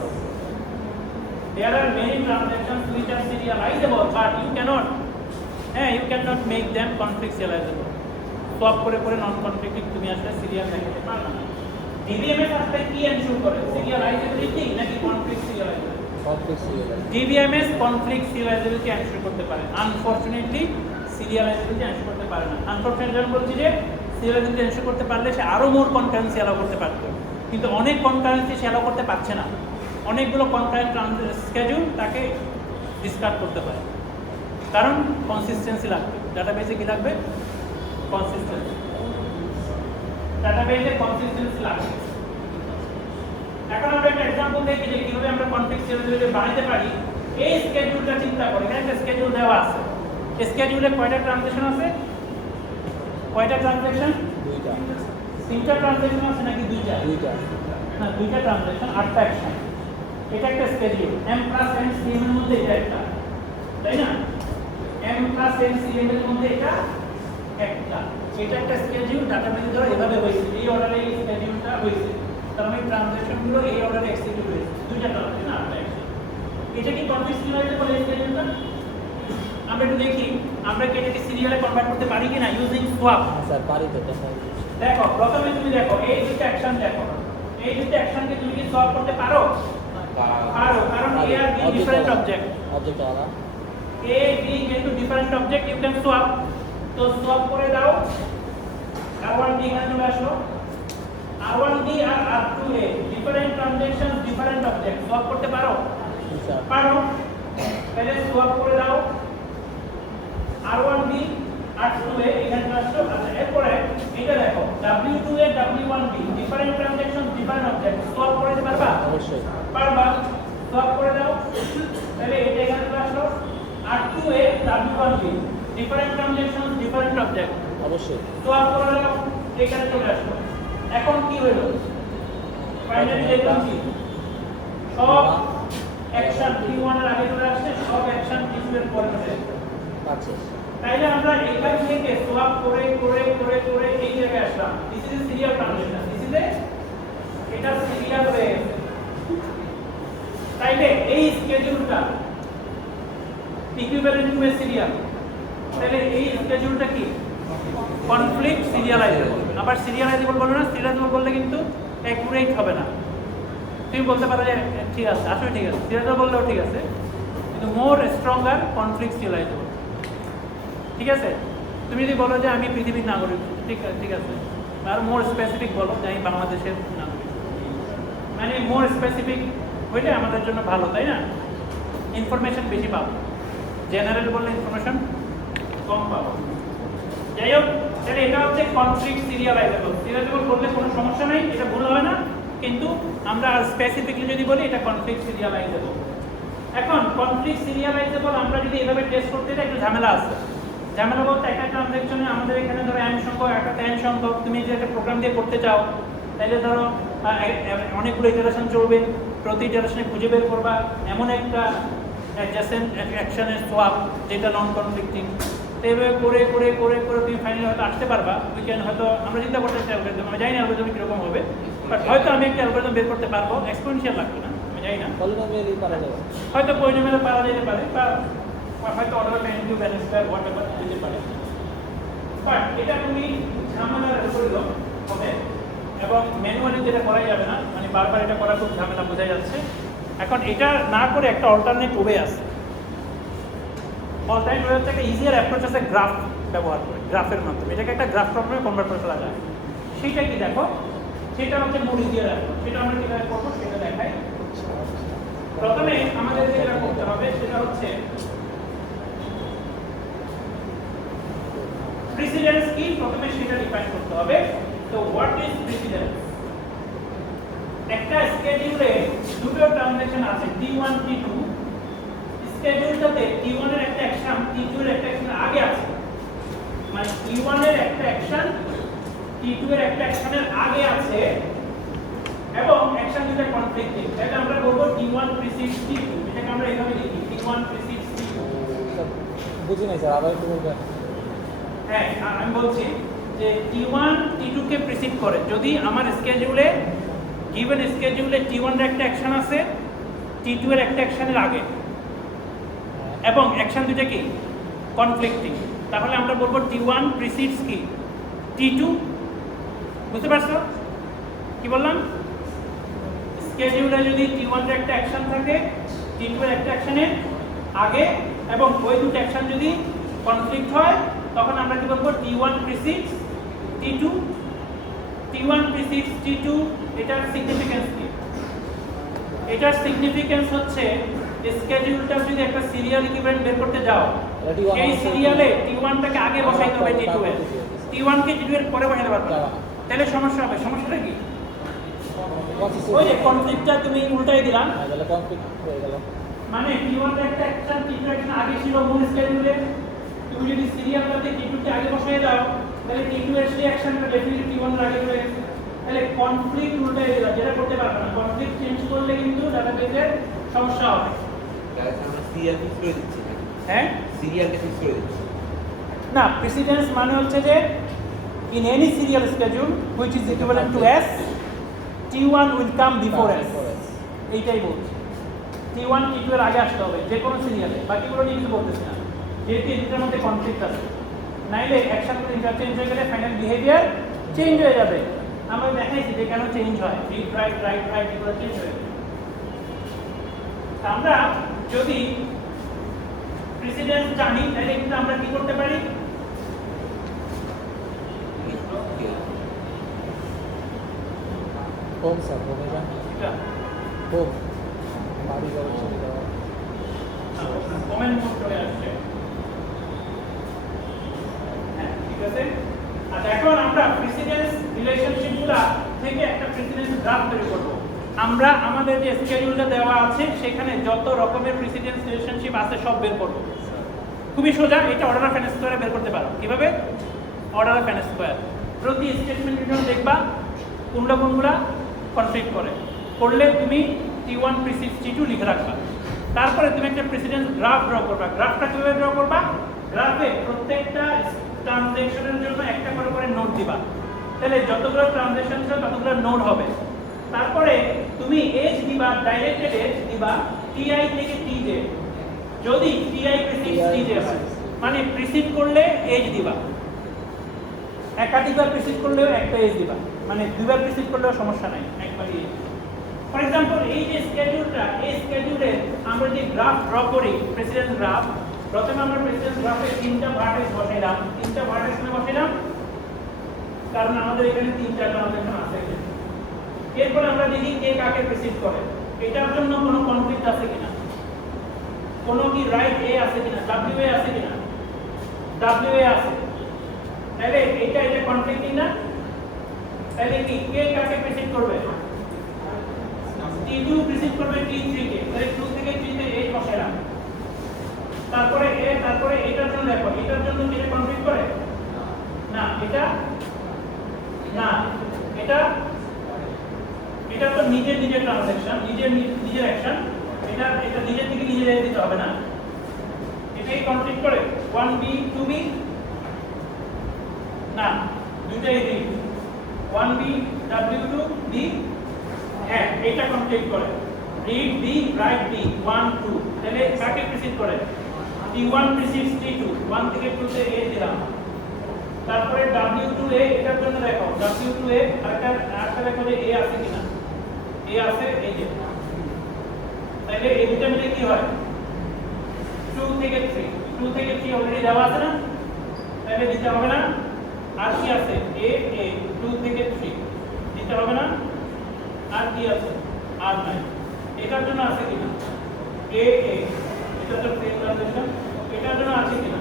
There are many transactions which are serializable but you cannot make them conflict serializable. সব করে করে নন কনফ্লিক্টিং তুমি আসলে সিরিয়াল দেখাতে পারবে না। ডিবিএমএস আসলে কি এনশিওর করে, সিরিয়ালাইজেবিলিটি নাকি conflict serialisability? DBMS conflict serialisability ensure করতে পারে, আনফরচুনেটলি সিরিয়ালাইজেবিলিটি এনশিওর করতে পারে না। আনফরচুনেটলি আমি বলছি যে সিরিয়ালাইজেবিলিটি এনশিওর করতে পারলে সে আরো মোর কনকারেন্সি অ্যালাউ করতে পারত, কিন্তু অনেক কনকারেন্সি সে অ্যালাউ করতে পারছে না। অনেকগুলো কনকারেন্ট স্কেডিউল তাকে ডিসকার্ড করতে পারে, কারণ কনসিস্টেন্সি লাগবে। ডাটাবেসে কি লাগবে? কনসিস্টেন্সি। ডাটাবেসে কনসিস্টেন্সি লাগবে। এখন আমরা একটা एग्जांपल দেখি যে কিভাবে আমরা কনফ্লিক্ট সিরিয়ালাইজেবিলিটি বানাতে পারি। এই স্কেডিউলটা চিন্তা করো, এখানে একটা স্কেডিউল দেওয়া আছে। স্কেডিউলে কয়টা ট্রানজ্যাকশন আছে? কয়টা ট্রানজ্যাকশন? দুইটা। তিনটা ট্রানজ্যাকশন আছে নাকি দুইটা? দুইটা। না, দুইটা ট্রানজ্যাকশন, 8টা অ্যাকশন। এটা একটা স্কেডিউল m + n cm এর মধ্যে এটা একটা, তাই না? m + n cm এর মধ্যে এটা একটা। এটা একটা স্কেডিউল ডাটাবেসে ধরো এভাবে হইছে, এই অর্ডারে এই স্কেডিউলটা হইছে। তার মানে ট্রানজ্যাকশনগুলো এই অর্ডারে এক্সিকিউট হয়েছে, দুইটা ট্রানজ্যাকশন, 8টা অ্যাকশন। এটা কি কনফ্লিক্ট সিরিয়ালাইজেবল এই স্কেডিউলটা? আমরা একটু দেখি আমরা কি এটাকে সিরিয়ালে কনভার্ট করতে পারি কিনা ইউজিং সোয়াপ। স্যার পারি তো দেখা। দেখো প্রথমে তুমি দেখো এই দুটো অ্যাকশন দেখো, এই দুটো অ্যাকশনকে তুমি কি সলভ করতে পারো? পারো, কারণ এ আর বি ডিফারেন্ট অবজেক্ট। অবজেক্ট আলাদা। এ বি কিন্তু different object, you can swap. তো সোয়াপ করে দাও, r1d এখানে চলে আসলো। r1d আর r2a different transaction, different object, swap করতে পারো? স্যার পারো। তাহলে সোয়াপ করে দাও, r1d r2a এখানে চলে আসলো। আচ্ছা, এরপরে এটা দেখো w2a w1d different transaction, different object, swap করে দিতে পারবা? অবশ্যই পারবা। সোয়াপ করে দাও, তাহলে এটা এখানে চলে আসলো। r2a w1d different transaction, different object, অবশ্যই সোয়াপ করে দাও, এখানে চলে আসলো। এখন কি হলো? ফাইনালি দেখলাম কি সব অ্যাকশন t1 এর আগে চলে আসছে, সব অ্যাকশন t2 এর পরে চলে আসছে। আচ্ছা তাইলে আমরা এখান থেকে সোয়াপ করে করে করে করে এই জায়গায় আসলাম। This is serial transition, this is এটা সিরিয়াল হয়ে গেছে। তাইলে এই স্কেডিউলটা ইকুইভ্যালেন্ট টু এ সিরিয়াল, তাহলে এই স্কেডিউলটা কি কনফ্লিক্ট সিরিয়ালাইজেবল। আবার সিরিয়ালাইজেবল বলবো না, সিরিয়ালাইজেবল বললে কিন্তু অ্যাকুরেট হবে না। তুমি বলতে পারো যে ঠিক আছে, আসলে ঠিক আছে, সিরিয়ালাইজেবল বললেও ঠিক আছে, কিন্তু মোর স্ট্রঙ্গার কনফ্লিক্ট সিরিয়ালাইজেবল। ঠিক আছে? তুমি যদি বলো যে আমি পৃথিবীর নাগরিক, ঠিক আছে, আর মোর স্পেসিফিক বলো যে আমি বাংলাদেশের নাগরিক, মানে মোর স্পেসিফিক হইলে আমাদের জন্য ভালো, তাই না? ইনফরমেশন বেশি পাবো। জেনারেল বললে ইনফরমেশন কম পাবো। যাই হোক, তাহলে এটা হচ্ছে কনফ্লিক্ট সিরিয়ালাইজেবল। সিরিয়ালাইজেবল বললে কোনো সমস্যা নেই, এটা ভুল হবে না, কিন্তু আমরা স্পেসিফিকলি যদি বলি এটা কনফ্লিক্ট সিরিয়ালাইজেবল। এখন কনফ্লিক্ট সিরিয়ালাইজেবল আমরা যদি এভাবে টেস্ট করতে যাই একটু ঝামেলা আছে। ঝামেলা বলতে একটা ট্রানজ্যাকশনে আমাদের এখানে ধরো m সংখ্যক, একটা n সংখ্যক, তুমি যদি একটা প্রোগ্রাম দিয়ে করতে চাও তাহলে ধরো অনেকগুলো ইটারেশন চলবে, প্রতি ইটারেশনে খুঁজে বের করবা এমন একটা অ্যাডজাসেন্ট অ্যাকশনের সোয়াপ যেটা নন কনফ্লিক্টিং, তো এভাবে করে করে করে করে তুমি ফাইনালি হয়তো আসতে পারবা। উইকেন্ড হয়তো আমরা চিন্তা করতে চাই অ্যালগরিদম, আমি জানি না অ্যালগরিদম কীরকম হবে, বাট হয়তো আমি একটা অ্যালগরিদম বের করতে পারবো, এক্সপোনেনশিয়াল লাগবে না, আমি জানি না, পলিনোমিয়ালই পারা যাবে। হয়তো পলিনোমিয়ালে পাওয়া যেতে পারে, বা হয়তো order time to balance square what ever যেতে পারে। বাট এটা তুমি ঝামেলার অ্যালগরিদম হবে এবং ম্যানুয়ালি যেটা করাই যাবে না, মানে বারবার এটা করা খুব ঝামেলা, বোঝা যাচ্ছে। এখন এটা না করে একটা অল্টারনেট ওয়ে আছে। অল্টারনেট ওয়ে হচ্ছে একটা ইজিয়ার অ্যাপ্রোচ আছে গ্রাফ ব্যবহার করে, গ্রাফের মাধ্যমে এটাকে একটা গ্রাফ প্রবলেমে কনভার্ট করে ফেলা যায়। সেইটা কি দেখো, সেটা হচ্ছে মোর ইজিয়ার অ্যাপ্রোচ। সেটা আমরা কীভাবে করবো সেটা দেখাই। প্রথমে আমাদের যেটা করতে হবে সেটা হচ্ছে প্রিসিডেন্স কি, প্রথমে সেটা ডিফাইন করতে হবে। তো হোয়াট ইজ প্রিসিডেন্স? একটা স্কেডিউলে দুটো ট্রানজ্যাকশন আছে T1 T2, স্কেডিউলটাতে T1 এর একটা অ্যাকশন T2 এর একটা অ্যাকশন আগে আছে, মানে T1 এর একটা অ্যাকশন T2 এর একটা অ্যাকশনের আগে আছে এবং অ্যাকশন দুটো কনফ্লিক্টিং। এটা আমরা বলবো T1 precedes T2, এটাকে আমরা এভাবে লিখি T1 precedes T2। বুঝি নাই স্যার, আবার একটু বলবেন? হ্যাঁ, আমি বলছি যে T1 T2 কে প্রিসিড করে। যদি আমার স্কেডিউলে গিভেন স্কেডিউলে T1 এর একটা অ্যাকশন আছে T2 এর একটা অ্যাকশনের আগে এবং অ্যাকশন দুটো কি কনফ্লিক্টিং, তাহলে আমরা বলবো T1 precedes কি T2। বুঝতে পারছো কি বললাম? স্কেডিউলে যদি T1 এর একটা অ্যাকশন থাকে T2 এর একটা অ্যাকশনের আগে এবং ওই দুটো অ্যাকশন যদি কনফ্লিক্ট হয় তখন আমরা কি বলবো T1 precedes T2। T1 precedes T2, এটার সিগনিফিকেন্স কি? এটার সিগনিফিকেন্স হচ্ছে স্কেডিউলটা যদি একটা সিরিয়াল ইকুইভ্যালেন্ট বের করতে যাও, এই সিরিয়ালে T1 টাকে আগে বসাইতে হবে T2 এর, T1 কে T2 এর পরে বসাতে পারবে না, তাহলে সমস্যা হবে। সমস্যাটা কি? ওই যে কনফ্লিক্টটা তুমি উল্টাই দিলাম, তাহলে কনফ্লিক্ট হয়ে গেল। মানে T1 এর একটা অ্যাকশন T2 এর অ্যাকশন আগে ছিল মূল স্কেডিউলে, তুমি যদি সিরিয়ালটাতে T2 কে আগে বসাই দাও তাহলে T2 এর সেই অ্যাকশনটা ডেফিনেটলি T1 এর আগে চলে গেছে, তাহলে কনফ্লিক্ট উল্টাই দিলাম, যেটা করতে পারবে না। কনফ্লিক্ট চেঞ্জ করলে কিন্তু ডাটাবেসের সমস্যা হবে। গাইস আমরা সিরিয়াল ফিক্স করে দিচ্ছি, হ্যাঁ, সিরিয়ালকে ফিক্স করে দিচ্ছি। না, প্রেসিডেন্স মানে হচ্ছে যে in any serial schedule which is equivalent to S, T1 will come before S, এইটাই বলছি। T1 T2 এর আগে আসতে হবে যে কোনো সিরিয়ালে, বাকিগুলো নিয়ে কিছু বলতেছি না, যেহেতু এই দুটোর মধ্যে কনফ্লিক্ট আছে। নাইলে অ্যাকশনগুলো ইন্টারচেঞ্জ হয়ে গেলে ফাইনাল বিহেভিয়ার চেঞ্জ হয়ে যাবে। আমরা দেখাইছি যে কেন চেঞ্জ হয়, রিড রাইট রাইট রাইট এগুলো চেঞ্জ হয়ে যাবে। আমরা যদি প্রেসিডেন্স জানি তাহলে কিন্তু আমরা কি করতে পারি, হোম স্যার, হোমে যান। এটা হোম বাড়ি ঘর ছবি দেওয়া। কমেন্ট মোড চলে আসছে। হ্যাঁ, ঠিক আছে। আচ্ছা, এখন আমরা প্রেসিডেন্স রিলেশনশিপগুলো থেকে একটা প্রেসিডেন্স গ্রাফ তৈরি করব। আমরা আমাদের যে স্কেডিউলটা দেওয়া আছে সেখানে যত রকমের প্রেসিডেন্স রিলেশনশিপ আছে সব বের করব। খুবই সোজা, এটা অর্ডার অফ এন স্কয়ারে বের করতে পারো। কিভাবে? Order of N square. প্রতি স্টেটমেন্ট রিটার্ন দেখবা কোনটা কোনগুলা কনফ্লিক্ট করে, করলে তুমি T1 precedes T2 লিখে রাখবা। তারপরে তুমি একটা প্রেসিডেন্স গ্রাফ ড্র করবা। গ্রাফটা কিভাবে ড্র করবা? গ্রাফে প্রত্যেকটা ট্রানজ্যাকশনের জন্য একটা করে করে নোড দিবা, তাহলে যতগুলো ট্রানজ্যাকশন ছিল ততগুলো নোড হবে। তারপরে তুমি এজ দিবা, ডাইরেক্টেড এজ দিবা TI থেকে TJ। যদি TI precedes TJ হয় মানে প্রিসিড করলে এজ দিবা, একাধিকবার প্রিসিড করলেও একটা এজ দিবা, মানে দুইবার প্রিসিড করলেও সমস্যা নাই, একবারই এজ। ফর এক্সাম্পল এই যে স্কেডিউলটা, এই স্কেডিউলে আমরা যে গ্রাফ ড্র করি প্রেসিডেন্স গ্রাফ, প্রথমে আমরা প্রেসিডেন্স গ্রাফে তিনটা ভার্টেক্স বসাইলাম। তিনটা ভার্টেক্স না বসাইলাম কারণ আমাদের এখানে তিনটা ট্রানজ্যাকশন আছে। এরপর আমরা দেখি কে কাকে প্রিসিড করে, এটার জন্য কোনো কনফ্লিক্ট আছে কিনা, কোনো কি রাইট এ আছে কিনা, WA আছে কিনা, WA আছে, তাহলে এটা কনফ্লিক্টিং না। তাহলে কি কে কাকে প্রিসিড করবে? T2 প্রিসিড করবে T3 কে, তাহলে 2 থেকে 3 তে এই বসাইলাম। তারপরে এ, তারপরে এটার জন্য দেখো, এটার জন্য কি কনফ্লিক্ট করে না, এটা না, এটা তো নিজের ট্রানজ্যাকশন, নিজের অ্যাকশন, এটা নিজের থেকে নিজে রেখে দিতে হবে না। এটাই কমপ্লিট করে 1b 2b না দুইটাই রিড 1b w2 b হ্যাঁ এটা কমপ্লিট করে রিড b রাইট b 1 2 তাহলে কাকে প্রিসিড করে t1 প্রিসিডস t2 1 থেকে 2 তে a দিলাম তারপরে w2a এটার জন্য দেখো w2a আরেকটা দেখো যে a আছে কিনা a আছে এই যে তাহলে এই দুটো মিলে কি হয় 2 থেকে 3 অলরেডি দেওয়া আছে না তাহলে দিতে হবে না আর কি আছে a 2 থেকে 3 দিতে হবে না আর কি আছে আর নাই এটার জন্য আছে কিনা a এটা তো সেম ট্রানজিশন এটার জন্য আছে কিনা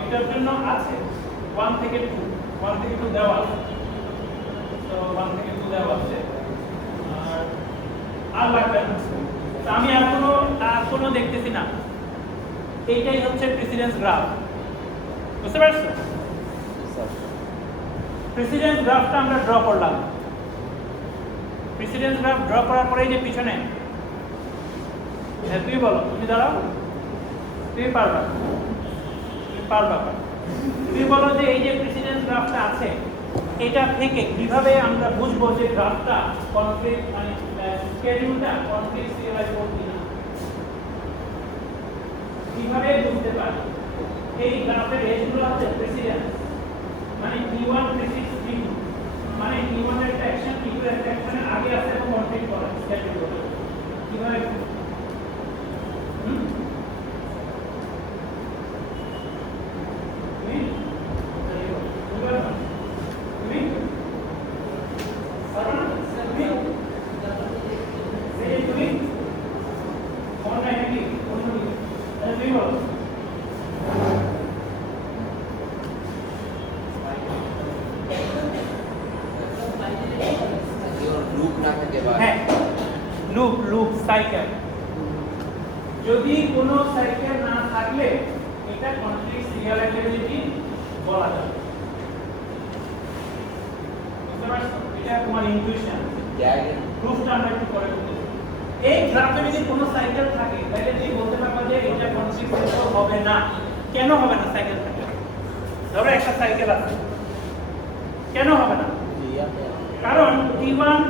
এটার জন্য আছে 1 থেকে 2 দেওয়া আছে তো 1 থেকে 2 দেওয়া আছে আর লাগবে না তো আমি আর কোনো দেখতেছি না এইটাই হচ্ছে প্রেসিডেন্স গ্রাফ বুঝতে পারছো প্রেসিডেন্স গ্রাফটা আমরা ড্র করলাম প্রেসিডেন্স গ্রাফ ড্র করার পরেই যে পিছনে তুমি বলো তুমি দাঁড়াও তুমি পারবা তুমি বলো যে এই যে প্রেসিডেন্স গ্রাফটা আছে এটা থেকে কিভাবে আমরা বুঝবো যে গ্রাফটা কনফ্লিক্ট মানে স্কেডিউলটা কনফ্লিক্ট সিরিয়ালাইজেবল কিনা কিভাবে বুঝতে পারি এই গ্রাফের এজগুলো হচ্ছে প্রেসিডেন্স মানে t1 প্রিসিডস t2 মানে t1 এর একটা অ্যাকশন t2 এর একটা অ্যাকশনের আগে আছে এবং কনফ্লিক্ট করে স্কেডিউল কিভাবে লুপ না থাকে বা হ্যাঁ লুপ সাইকেল যদি কোনো সাইকেল না থাকলে এটা কনফ্লিক্ট সিরিয়ালাইজেবিলিটি বলা যায় বুঝতে পারছো এটা তোমার ইনটুইশন প্রুফটা আমরা একটু পরে করব এই গ্রাফে যদি কোনো সাইকেল থাকে তাহলে তুমি বলতে পারবা যে এটা কনফ্লিক্ট হবে না কেন হবে না সাইকেল থাকে ধরো একটা সাইকেল আছে কেন হবে না কারণ t1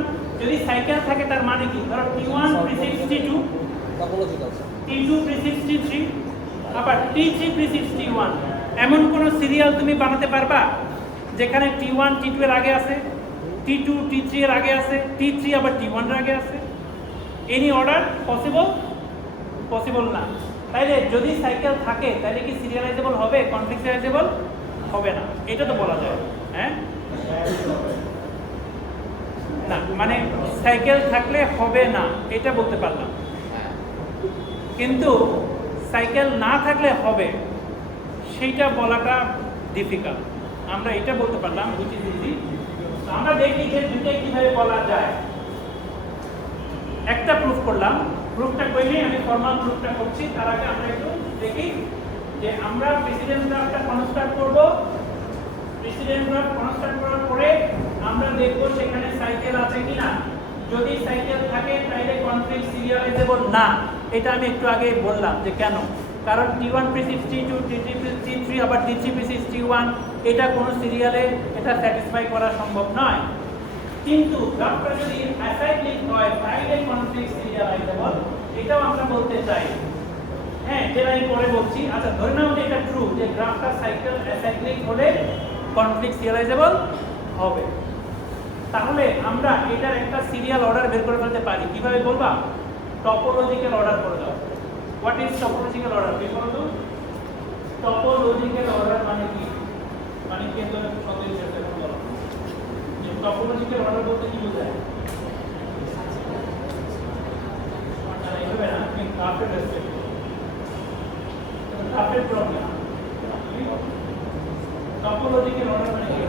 যদি সাইকেল থাকে তার মানে কি ধরো t1 precedes t2 t2 precedes t3 আবার t3 প্রিসিডস t1 এমন কোন সিরিয়াল তুমি বানাতে পারবা যেখানে t1 t2 এর আগে আছে t2 t3 এর আগে আছে t3 আবার t1 এর আগে আছে এনি অর্ডার পসিবল না তাইলে যদি সাইকেল থাকে তাহলে কি সিরিয়ালাইজেবল হবে কনফ্লিক্ট সিরিয়ালাইজেবল হবে না এটা তো বলা যায় হ্যাঁ না মানে সাইকেল থাকলে হবে না এটা বলতে পারলাম কিন্তু সাইকেল না থাকলে হবে সেইটা বলাটা ডিফিকাল্ট আমরা এটা বলতে পারলাম which is easy আমরা দেখি যে দুটোই কিভাবে বলা যায় একটা প্রুফ করলাম প্রুফটা কইলে আমি ফর্মাল প্রুফটা করছি তার আগে আমরা একটু দেখি যে আমরা প্রেসিডেন্স গ্রাফটা কনস্ট্রাক্ট করব প্রেসিডেন্স গ্রাফ কনস্ট্রাক্ট করার পরে আমরা দেখব সেখানে সাইকেল আছে কিনা যদি সাইকেল থাকে তাহলে কনফ্লিক্ট সিরিয়ালাইজেবল না এটা আমি একটু আগে বললাম যে কেন কারণ t1 প্রিসিডস t2 t3 আবার t3 প্রিসিডস t1 এটা কোন সিরিয়ালে এটা স্যাটিসফাই করা সম্ভব নয় কিন্তু গ্রাফটা যদি অ্যাসাইক্লিক হয় তাহলে কনফ্লিক্ট সিরিয়ালাইজেবল এটাও আমরা বলতে চাই হ্যাঁ যেটা আমি পরে বলছি আচ্ছা ধরে নাও যে এটা ট্রু যে গ্রাফটা সাইকেল অ্যাসাইক্লিক হলে কনফ্লিক্ট সিরিয়ালাইজেবল হবে তাহলে আমরা এটার একটা সিরিয়াল অর্ডার বের করে ফেলতে পারি কিভাবে বলবা টপোলজিক্যাল অর্ডার করে দাও হোয়াট ইজ টপোলজিক্যাল অর্ডার বের করো তো টপোলজিক্যাল অর্ডার মানে কি মানে কি তো সন্দেহ করতে বলো যে টপোলজিক্যাল অর্ডার বলতে কি বোঝায় মানে এইভাবে না আমি গ্রাফের রেসপেক্ট গ্রাফের প্রবলেম টপোলজিক্যাল অর্ডার মানে কি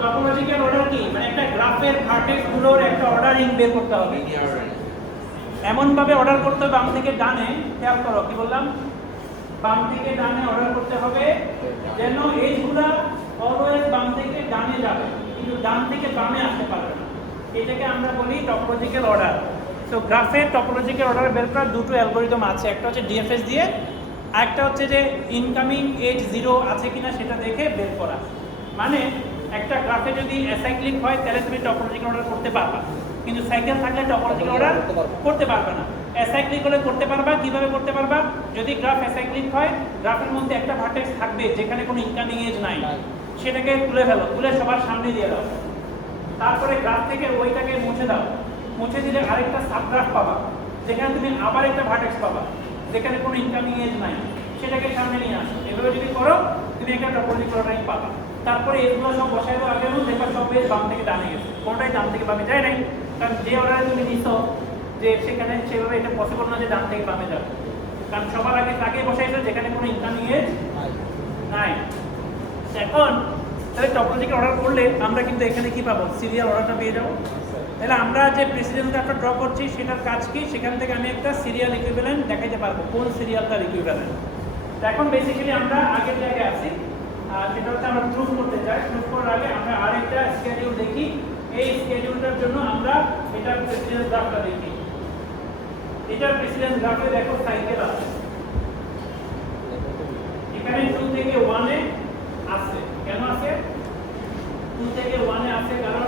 টপোলজিক্যাল অর্ডার কি মানে একটা গ্রাফের ভার্টেক্স গুলোর একটা অর্ডারিং বের করতে হবে এমন ভাবে অর্ডার করতে হবে বাম থেকে ডানে খেয়াল করো কি বললাম বাম থেকে ডানে অর্ডার করতে হবে যেন এজগুলা অলওয়েজ বাম থেকে ডানে যাবে কিন্তু ডান থেকে বামে আসতে পারবে না। এটাকে আমরা বলি টপোলজিক্যাল অর্ডার। সো গ্রাফের টপোলজিক্যাল অর্ডার বের করার দুটো অ্যালগরিদম আছে, একটা হচ্ছে ডিএফএস দিয়ে, আরেকটা হচ্ছে যে ইনকামিং এজ 0 আছে কিনা সেটা দেখে বের করা। মানে একটা গ্রাফে যদি অ্যাসাইক্লিক হয় তাহলে তুমি টপোলজিক্যাল অর্ডার করতে পারবা, কিন্তু সাইকেল থাকলে টপোলজিক্যাল অর্ডার করতে পারবে না। অ্যাসাইক্লিক হলে করতে পারবা, কিভাবে করতে পারবা? যদি গ্রাফ অ্যাসাইক্লিক হয়, গ্রাফের মধ্যে একটা ভার্টেক্স থাকবে যেখানে কোনো ইনকামিং এজ নাই, সেটাকে তুলে ফেলো, তুলে সবার সামনে দিয়ে দাও। তারপরে গ্রাফ থেকে ওইটাকে মুছে দাও, মুছে দিলে আরেকটা সাবগ্রাফ পাবা যেখানে তুমি আবার একটা ভার্টেক্স পাবা যেখানে কোনো ইনকামিং এজ নাই, সেটাকে সামনে নিয়ে আসো। এভাবে যদি করো তুমি একটা টপোলজিক্যাল অর্ডারিং পাবা। তারপরে এগুলো সব বসাই দাও আগে, দেখবা সব বেশ বাম থেকে ডানে গেছে, কোনোটাই ডান থেকে বামে যায় নাই, কারণ যে অর্ডারে তুমি নিছো যে সেখানে সেভাবে এটা পসিবল না যে ডান থেকে বামে যাবে, কারণ সবার আগে তাকে বসাইছো যেখানে কোনো ইনকামিং এজ নাই। এখন তাহলে টপোলজিক্যাল অর্ডার করলে আমরা কিন্তু এখানে কি পাবো? সিরিয়াল অর্ডারটা পেয়ে যাবো। তাহলে আমরা যে প্রেসিডেন্ট গ্রাফটা ড্র করছি সেটার কাজ কি? সেখান থেকে আমি একটা সিরিয়াল ইকুইভ্যালেন্ট দেখাইতে পারবো কোন সিরিয়ালটার ইকুইভ্যালেন্ট। এখন বেসিক্যালি আমরা আগের জায়গায় আছি, সেটা হচ্ছে আমরা প্রুফ করতে চাই। প্রুফ করার আগে আমরা আরেকটা স্কেডিউল দেখি। এই স্কেডিউলটার জন্য আমরা এটার প্রেসিডেন্ট গ্রাফটা দেখি। এটার প্রেসিডেন্ট গ্রাফে দেখো সাইকেল আছে, এখানে 2 থেকে 1 এ আছে। কেন আছে? 2 থেকে 1 এ আছে কারণ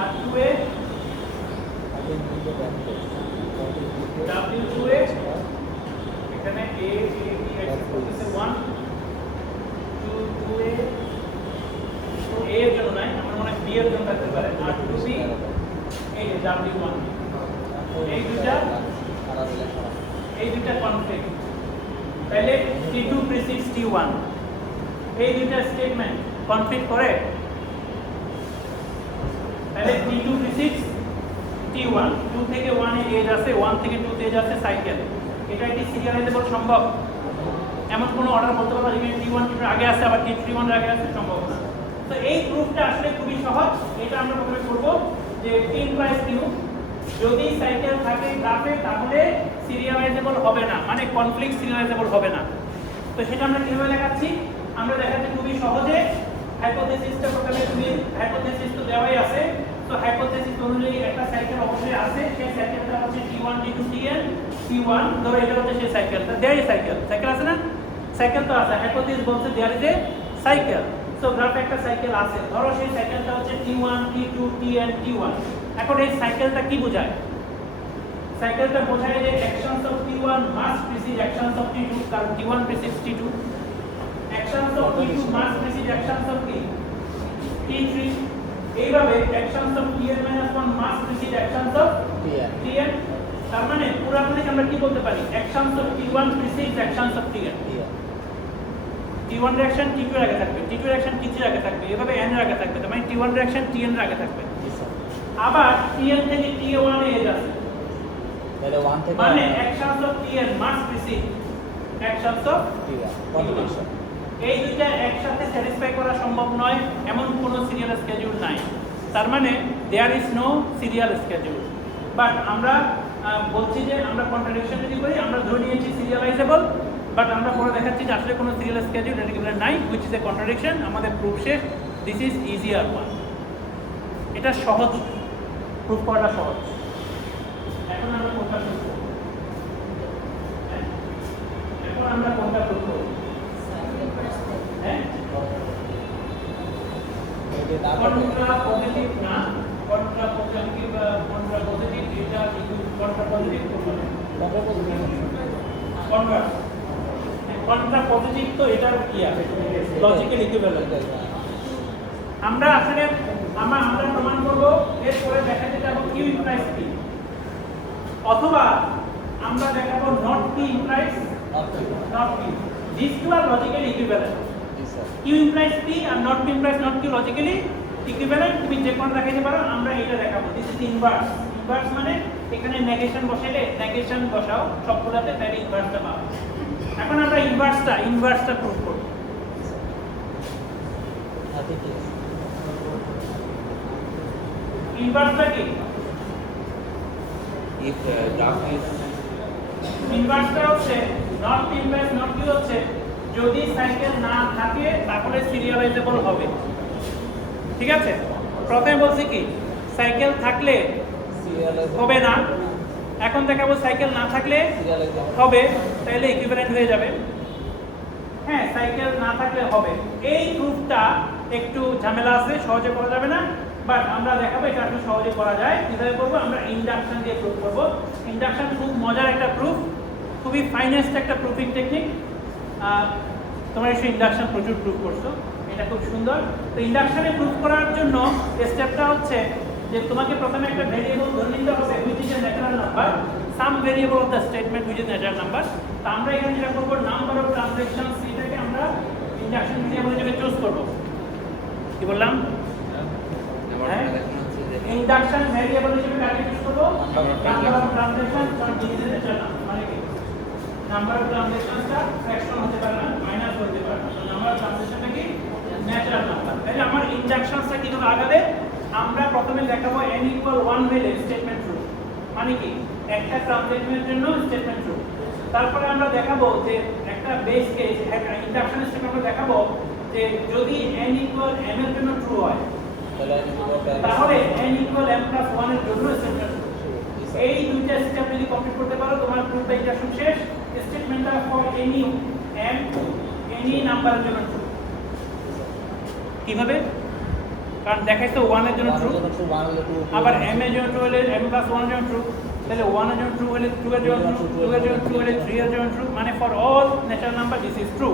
আর 2 এ W2 এ এখানে A করতেছে 1 2 2 এ, তো A এর জন্য নাই, আমার মনে হয় B এর জন্য থাকতে পারে। আর 2B এই যে W1, এই দুইটা কনফ্লিক্ট। তাহলে T2 প্রিসিডস T1, এই দুইটা স্টেটমেন্ট কনফ্লিক্ট করে, তাহলে T2 প্রিসিডস T1, 2 থেকে 1 এ এজ আছে, 1 থেকে 2 তে এজ আছে সাইকেল। এটা কি সিরিয়ালাইজেবল সম্ভব? এমন কোনো অর্ডার বলতে পারবো যেখানে T1 T2 আগে আছে আবার T1 এর আগে আছে? সম্ভব না। তো এই প্রুফটা আসলে খুবই সহজ। এটা আমরা প্রথমে করব যে P ইমপ্লাইজ Q, যদি সাইকেল থাকে গ্রাফে তাহলে সিরিয়ালাইজেবল হবে না, মানে কনফ্লিক্ট সিরিয়ালাইজেবল হবে না। তো সেটা আমরা কিভাবে দেখাচ্ছি? আমরা দেখাচ্ছি খুবই সহজে। হাইপোথেসিসটা প্রথমে তুমি, হাইপোথেসিস তো দেওয়াই আছে, তো হাইপোথেসিস অনুযায়ী একটা সাইকেল অবশ্যই আছে, সেই সাইকেলটা হচ্ছে T1 T2 Tn T1, ধরো এটা হচ্ছে সেই সাইকেলটা, দেয়ার ইজ সাইকেল, সাইকেল আছে না? সাইকেল তো আছে, হাইপোথেসিস বলছে there is a cycle. So গ্রাফে একটা সাইকেল আছে, ধরো সেই সাইকেলটা হচ্ছে T1 T2 Tn T1। এখন এই সাইকেলটা কি বোঝায়? সাইকেলটা বোঝায় যে actions of T1 must precede actions of T2, কারণ T1 precedes T2, actions of T2 must precede actions of T3, এইভাবে actions of Tn-1 must precede actions of Tn। তার মানে পুরোটা থেকে আমরা কি বলতে পারি? Actions of T1 precedes actions of Tn। T1 reaction T2 এর আগে থাকবে, T2 রিঅ্যাকশন T3 এর আগে থাকবে, এভাবে n এর আগে থাকবে। তার মানে T1 রিঅ্যাকশন Tn এর আগে থাকবে। আবার Tn থেকে T1 এ এজ আছে, তাহলে 1 থেকে মানে actions of Tn must precede actions of contribution. এই দুইটা একসাথে স্যাটিসফাই করা সম্ভব নয়, এমন কোনো সিরিয়াল স্কেডিউল নাই। তার মানে there is no serial schedule. But আমরা বলছি যে আমরা কন্ট্রাডিকশন যদি করি, আমরা ধরে নিয়েছি সিরিয়ালাইজেবল, বাট আমরা পরে দেখাচ্ছি যে আসলে কোনো সিরিয়াল স্কেডিউল এটা কিন্তু নাই, হুইচ ইজ এ কন্ট্রাডিকশন। আমাদের প্রুফ শেষ। This is easier one. এটা সহজ, প্রুফ করাটা সহজ। এখন আমরা কোনটা প্রুফ করব? এখন আমরা কোনটা প্রুফ করব? কন্ট্রা পজিটিভ না, কন্ট্রা পজিটিভ এটা কন্ট্রা পজিটিভ করবে। কন্ট্রা পজিটিভ তো এটার লজিক্যাল ইকুইভ্যালেন্ট। আমরা আসলে আমরা প্রমাণ করব, এরপরে দেখাতে যাব কিউ ইমপ্লাইজ পি, অথবা আমরা দেখাবো not P implies not P. This two are logically equivalent. Q implies P আর not P implies not Q logically equivalent. তুমি যে কোন দেখাইতে পারো, আমরা এটা দেখাবো। This is inverse. ইনভার্স মানে এখানে নেগেশন বসাইলে নেগেশন বসাও সবগুলাতে, তাহলে ইনভার্সটা পাবো। এখন আমরা ইনভার্সটা প্রুফ করব। ইনভার্সটা কি? If graph is ইনভার্সটা হচ্ছে নট ইমপ্লাইজ নট কি হচ্ছে যদি সাইকেল না থাকে তাহলে সিরিয়ালাইজেবল হবে। ঠিক আছে, প্রথমে বলছি কি সাইকেল থাকলে হবে না, এখন দেখাবো সাইকেল না থাকলে হবে, তাহলে ইকুইভ্যালেন্ট হয়ে যাবে। হ্যাঁ, সাইকেল না থাকলে হবে। এই প্রুফটা একটু ঝামেলা আছে, সহজে করা যাবে না, বাট আমরা দেখাবো এটা একটু সহজে করা যায়। কিভাবে করবো? আমরা ইন্ডাকশন দিয়ে প্রুফ করব। ইন্ডাকশন খুব মজার একটা প্রুফ, খুবই ফাইনেস্ট একটা প্রুফিং টেকনিক। তোমরা এসে ইন্ডাকশন প্রচুর প্রুফ করছো, এটা খুব সুন্দর। তো ইন্ডাকশনে প্রুফ করার জন্য স্টেপটা হচ্ছে যে তোমাকে প্রথমে একটা ভেরিয়েবল ধরে নিতে হবে which is a natural number, some variable of the statement which is natural number। তো আমরা এখানে যেটা করব নাম্বার অফ ট্রানজাকশনস, এটাকে আমরা ইন্ডাকশন ভেরিয়েবল হিসেবে চুজ করব। কি বললাম? হ্যাঁ, ইন্ডাকশন ভেরিয়েবল হিসেবে কাকে চুজ করব? নাম্বার অফ ট্রানজাকশন, কারণ দিস ইজ natural number, মানে কি নাম্বার অফ ট্রানজাকশনসটা ফ্র্যাকশন হতে পারে না, মাইনাস হতে পারে না। তো নাম্বার অফ ট্রানজাকশনটা কি ন্যাচারাল নাম্বার। তাহলে আমার ইন্ডাকশনসটা কিভাবে আগাবে? আমরা প্রথমে দেখাবো n = 1 হলে স্টেটমেন্ট ট্রু, মানে কি একটা ট্রানজাকশনের জন্য স্টেটমেন্ট ট্রু। তারপরে আমরা দেখাবো যে একটা বেস কেস, একটা ইন্ডাকশন স্টেপ আমরা দেখাবো যে যদি n = m এর জন্য ট্রু হয় তাহলে n = m+1 এর জন্য স্টেটমেন্ট ট্রু। এই দুইটা স্টেপ যদি কমপ্লিট করতে পারো তোমার প্রুফটা ইন্ডাকশন শেষ। স্টেটমেন্টটা ফর এনি m এনি নাম্বারের জন্য ট্রু। কিভাবে? কারণ দেখাইতো 1 এর জন্য ট্রু, আবার m এর জন্য ট্রু হলে m+1 এর জন্য ট্রু, তাহলে 1 এর জন্য ট্রু হলে 2 এর জন্য ট্রু, 2 এর জন্য ট্রু হলে 3 এর জন্য ট্রু, মানে for all natural number this is true.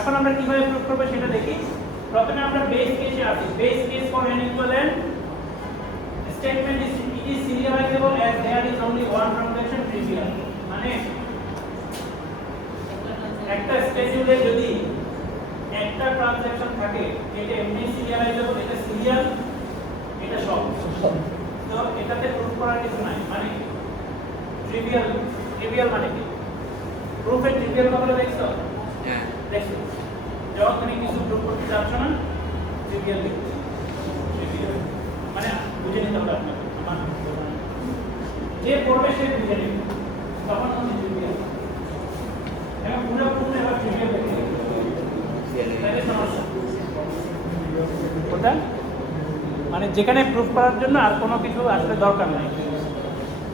এখন আমরা কিভাবে প্রুফ করব সেটা দেখি। প্রথমে আমরা বেস কেসে আসি। Base case for n = n statement is it is serializable as there is only one transaction trivial, মানে একটা স্কেডিউলে যদি একটা ট্রানজাকশন থাকে এটা এমনি সিরিয়ালাইজেবল, এটা সিরিয়াল, এটা সব। তো এটাতে প্রুফ করার কিছু নাই, মানে ট্রিভিয়াল। ট্রিভিয়াল মানে কি? প্রুফের ট্রিভিয়াল কথাটা দেখছো? হ্যাঁ, দেখছো? যখন তুমি কিছু প্রুফ করতে যাচ্ছ না, ট্রিভিয়াল লিখছো। ট্রিভিয়াল মানে বুঝে নিতে হবে আপনাকে, আমার যে পড়বে সে বুঝে নেবে, তখন হচ্ছে ট্রিভিয়াল। এবং পুরো প্রুফ এবার ট্রিভিয়াল লিখতে হবে। মানে যেখানে প্রুফ করার জন্য আর কোনো কিছু আসলে দরকার নাই,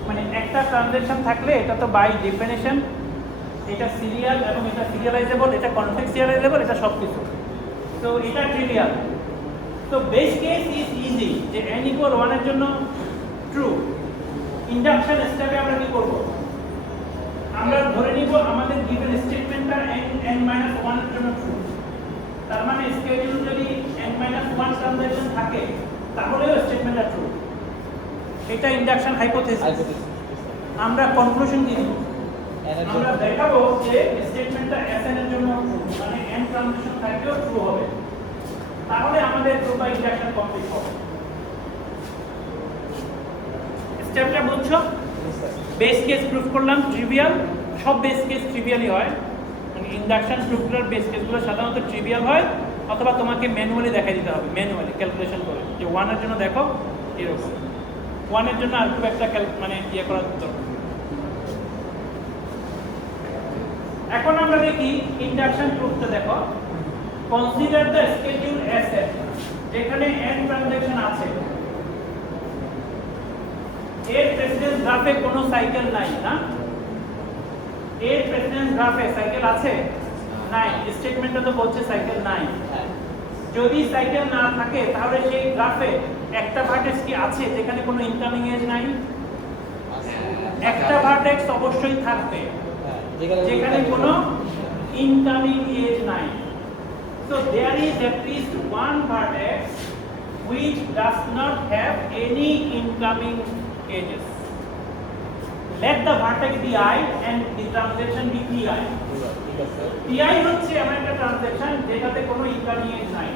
মানে একটা ট্রানজাকশন থাকলে এটা তো বাই ডেফিনিশন এটা সিরিয়াল এবং এটা সিরিয়ালাইজেবল, এটা কনফ্লিক্ট সিরিয়ালাইজেবল, এটা সব কিছু। তো এটা ট্রিভিয়াল। তো বেস কেস ইজ ইজি যে n = 1 এর জন্য ট্রু। ইন্ডাকশন স্টেপে আমরা কি করব? আমরা ধরে নিব আমাদের গিভেন স্টেটমেন্টটা n-1 এর জন্য ট্রু। তার মানে স্কেডিউল যদি n-1 ট্রানজাকশন থাকে তাহলেও স্টেটমেন্টটা ট্রু। এটা ইন্ডাকশন হাইপোথিসিস। আমরা কনক্লুশন কি দিব? আমরা দেখাবো যে স্টেটমেন্টটা Sn এর জন্য ট্রু, মানে n ট্রানজাকশন থাকলেও ট্রু হবে। তাহলে আমাদের প্রুফ বা ইন্ডাকশন কমপ্লিট হবে। স্টেপটা বুঝছো? বেস কেস প্রুফ করলাম ট্রিভিয়াল, সব বেস কেস ট্রিভিয়ালই হয়, মানে ইন্ডাকশন প্রুফগুলোর বেস কেসগুলো সাধারণত ট্রিভিয়াল হয়, অথবা তোমাকে ম্যানুয়ালি দেখাই দিতে হবে, ম্যানুয়ালি ক্যালকুলেশন করে যে 1 এর জন্য দেখো এরকম, 1 এর জন্য আর খুব একটা মানে ইয়ে করার দরকার। এখন আমরা দেখি ইন্ডাকশন প্রুফটা দেখো। কনসিডার দ্য স্কেডিউল Sn, যেখানে n ট্রানজাকশন আছে, এর প্রেসিডেন্স গ্রাফে কোনো সাইকেল নাই না? এর প্রেসিডেন্স গ্রাফে সাইকেল আছে? নাই। স্টেটমেন্টটা তো বলছে সাইকেল নাই। যদি সাইকেল না থাকে তাহলে সেই গ্রাফে একটা ভার্টেক্স কি আছে যেখানে কোনো ইনকামিং এজ নাই? একটা ভার্টেক্স অবশ্যই থাকবে যেখানে কোনো ইনকামিং এজ নাই। So there is at least one vertex which does not have any incoming edges. Let the vertex be I and the transaction be Pi. Pi হচ্ছে এমন একটা ট্রানজাকশন যেটাতে কোনো ইনকামিং এজ নাই।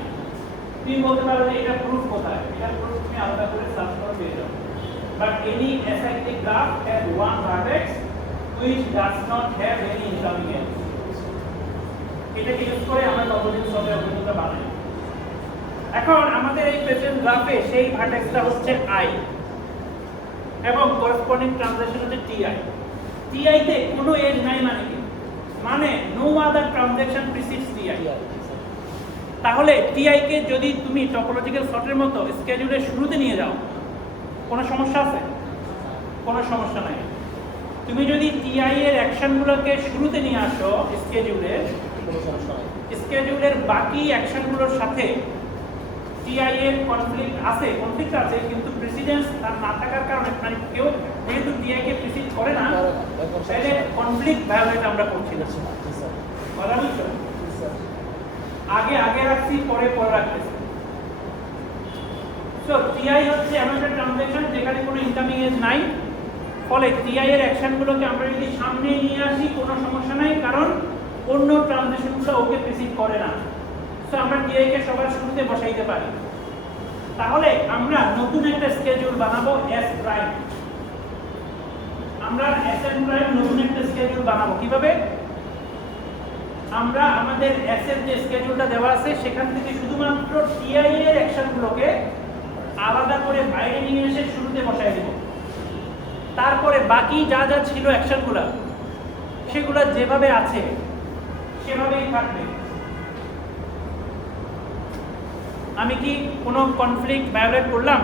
তুমি বলতে পারো যে এটা প্রুফ কোথায়? এটা প্রুফ তুমি আলাদা করে সার্চ করে পেয়ে যাবে। But any acyclic graph has one vertex which does not have any incoming edge. এটাকে ইউজ করে আমরা টপোলজি সফটওয়্যার পর্যন্ত বানাই। এখন আমাদের এই প্রেজেন্ট গ্রাফে সেই ভার্টেক্সটা হচ্ছে I এবং করেসপন্ডিং ট্রানজাকশন হচ্ছে Ti। Ti তে কোনো এজ নাই মানে কি? মানে no other transaction precedes TI. TI sir. তাহলে টিআই কে যদি তুমি টপোলজিক্যাল সর্টের মতো স্কেডিউলের শুরুতে নিয়ে যাও, কোনো সমস্যা আছে? কোনো সমস্যা নাই। তুমি যদি টিআই এর অ্যাকশনগুলোকে শুরুতে নিয়ে আসো স্কেডিউলের, কোনো সমস্যা নাই। স্কেডিউলের বাকি অ্যাকশনগুলোর সাথে টিআই এর কনফ্লিক্ট আছে কিন্তু প্রেসিডেন্স তার না থাকার কারণে, মানে কেউ যেহেতু টিআই কে প্রিসিড করে না, করে না, ব্যাপার তাহলে কনফ্লিক্ট ভায়োলেট আমরা করছি না। জি স্যার। কথা বুঝছো? জি স্যার। আগে রাখছি, পরে রাখতেছি। সো টিআই হচ্ছে এমন একটা ট্রানজ্যাকশন যেখানে কোনো ইনকামিং এজ নাই, ফলে টিআই এর অ্যাকশনগুলোকে আমরা যদি সামনে নিয়ে আসি কোনো সমস্যা নাই, কারণ অন্য ট্রানজ্যাকশনগুলো ওকে প্রিসিড করে না। সো আমরা টিআই কে সবার শুরুতে বসাইতে পারি। তাহলে আমরা নতুন একটা স্কেডিউল বানাবো এস প্রাইম। আমরা এস এন প্রাইম নতুন একটা স্কেডিউল বানাবো কিভাবে? আমরা আমাদের এস এর যে স্কেডিউলটা দেওয়া আছে সেখান থেকে শুধুমাত্র টিআই এর অ্যাকশনগুলোকে আলাদা করে বাইরে নিয়ে এসে শুরুতে বসাই দেব। তারপরে বাকি যা যা ছিল অ্যাকশনগুলো সেগুলো যেভাবে আছে সেভাবেই থাকবে। আমি কি কোনো কনফ্লিক্ট ভায়োলেট করলাম?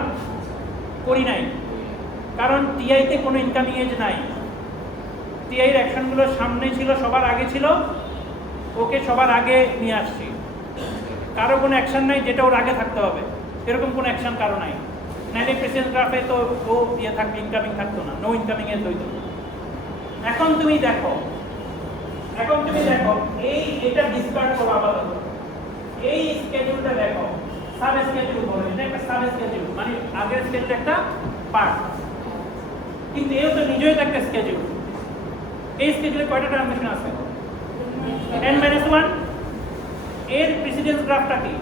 করি নাই, কারণ টিআই তে কোনো ইনকামিং এজ নাই। টিআই এর অ্যাকশনগুলো সামনে ছিল, সবার আগে ছিল, ওকে সবার আগে নিয়ে আসছি। কারো কোনো অ্যাকশন নাই যেটা ওর আগে থাকতে হবে, এরকম কোনো অ্যাকশন কারো নাই। নাইলে প্রেসিডেন্ট গ্রাফে তো ও থাকবে, ইনকামিং থাকতো না, নো ইনকামিং এজ হইতো। এখন তুমি দেখো এটা ডিসকার্ড করো আপাতত। এই স্কেডিউলটা দেখো, সাব স্কেডিউল বলে, এটা একটা সাব স্কেডিউল, মানে আগের স্কেডিউল একটা পার্ট, কিন্তু এও তো নিজেই তো একটা স্কেডিউল। এই স্কেডিউলে কয়টা ট্রানজ্যাকশন আছে? n-1। এর প্রেসিডেন্স গ্রাফটা কি?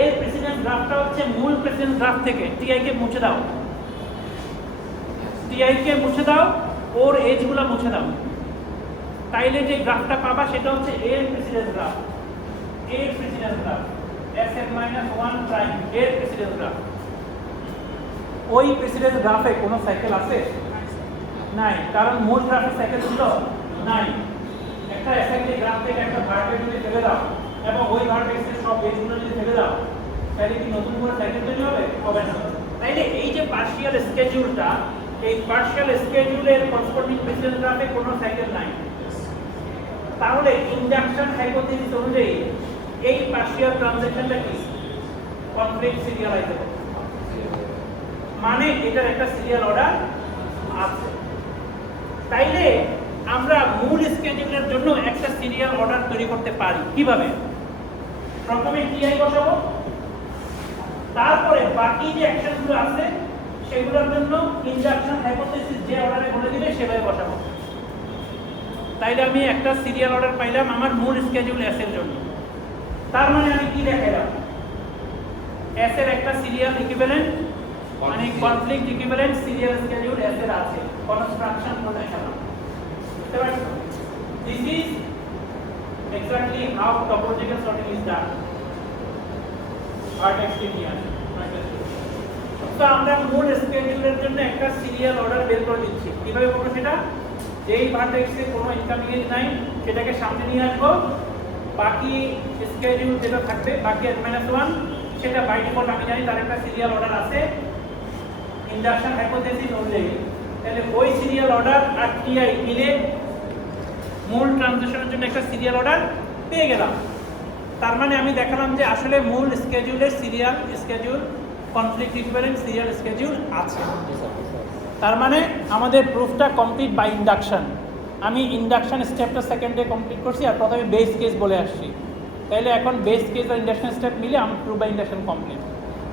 এর প্রেসিডেন্স গ্রাফটা হচ্ছে মূল প্রেসিডেন্স গ্রাফ থেকে টিআই কে মুছে দাও, ওর এজগুলো মুছে দাও। তাইলে যে গ্রাফটা পাবা সেটা হচ্ছে এর প্রেসিডেন্স গ্রাফ। Sn-1 প্রাইম এর প্রেসিডেন্স গ্রাফ। ওই প্রেসিডেন্স গ্রাফে কোনো সাইকেল আছে? নাই, কারণ মূল গ্রাফে সাইকেল ছিল নাই। একটা অ্যাসাইক্লিক গ্রাফ থেকে একটা ভার্টেক্স যদি ফেলে দাও এবং ওই ভার্টেক্সের সব এজগুলো যদি ফেলে দাও, তাহলে কি নতুন করে সাইকেল তৈরি হবে না। তাইলে এই যে পার্শিয়াল স্কেডিউলটা, এই পার্শিয়াল স্কেডিউলের করেসপন্ডিং প্রেসিডেন্স গ্রাফে কোনো সাইকেল নাই। তাহলে ইন্ডাকশন হাইপোথিসিস অনুযায়ী এই পার্শিয়াল ট্রানজ্যাকশনটা কি? কনফ্লিক্ট সিরিয়ালাইজেবল, মানে এটার একটা সিরিয়াল অর্ডার আছে। তাইলে আমরা মূল স্কেডিউলের জন্য একটা সিরিয়াল অর্ডার তৈরি করতে পারি কিভাবে? প্রথমে টিআই বসাবো, তারপরে বাকি যে অ্যাকশনগুলো আছে সেগুলোর জন্য ইনডাকশন হাইপোথিসিস যে অর্ডারে বলে দিবে সেভাবে বসাবো। তাইলে আমি একটা সিরিয়াল অর্ডার পাইলাম আমার মূল স্কেডিউল এস এর জন্য। তার মানে আমি কি দেখাইলাম? এস এর একটা সিরিয়াল ইকুইভ্যালেন্ট, মানে conflict equivalent serial schedule S এর আছে, কনস্ট্রাকশন করে দেখালাম। This is exactly how topological sorting is done. Vertex linear. তো আমরা মূল স্কেডিউলের জন্য একটা সিরিয়াল অর্ডার বের করে দিচ্ছি। কিভাবে করব সেটা? যেই ভার্টেক্সে কোনো ইনকামিং এজ নাই সেটাকে সামনে নিয়ে আসবো, বাকি স্কেডিউল যেটা থাকবে, বাকি n-1 সেটা বাই ডিফল্ট আমি জানি তার একটা সিরিয়াল অর্ডার আছে ইন্ডাকশন হাইপোথিসিস অনুযায়ী। তাহলে ওই সিরিয়াল অর্ডার আর টিআই মিলে মূল ট্রানজিশনের জন্য একটা সিরিয়াল অর্ডার পেয়ে গেলাম। তার মানে আমি দেখালাম যে আসলে মূল স্কেডিউলের serial schedule conflict equivalent serial schedule আছে। তার মানে আমাদের প্রুফটা কমপ্লিট বাই ইন্ডাকশন। আমি ইন্ডাকশন স্টেপটা সেকেন্ডে কমপ্লিট করছি আর প্রথমে বেস কেস বলে আসছি। তাইলে এখন বেস কেস আর ইন্ডাকশন স্টেপ মিলে আমার প্রুফ বাই ইন্ডাকশন কমপ্লিট।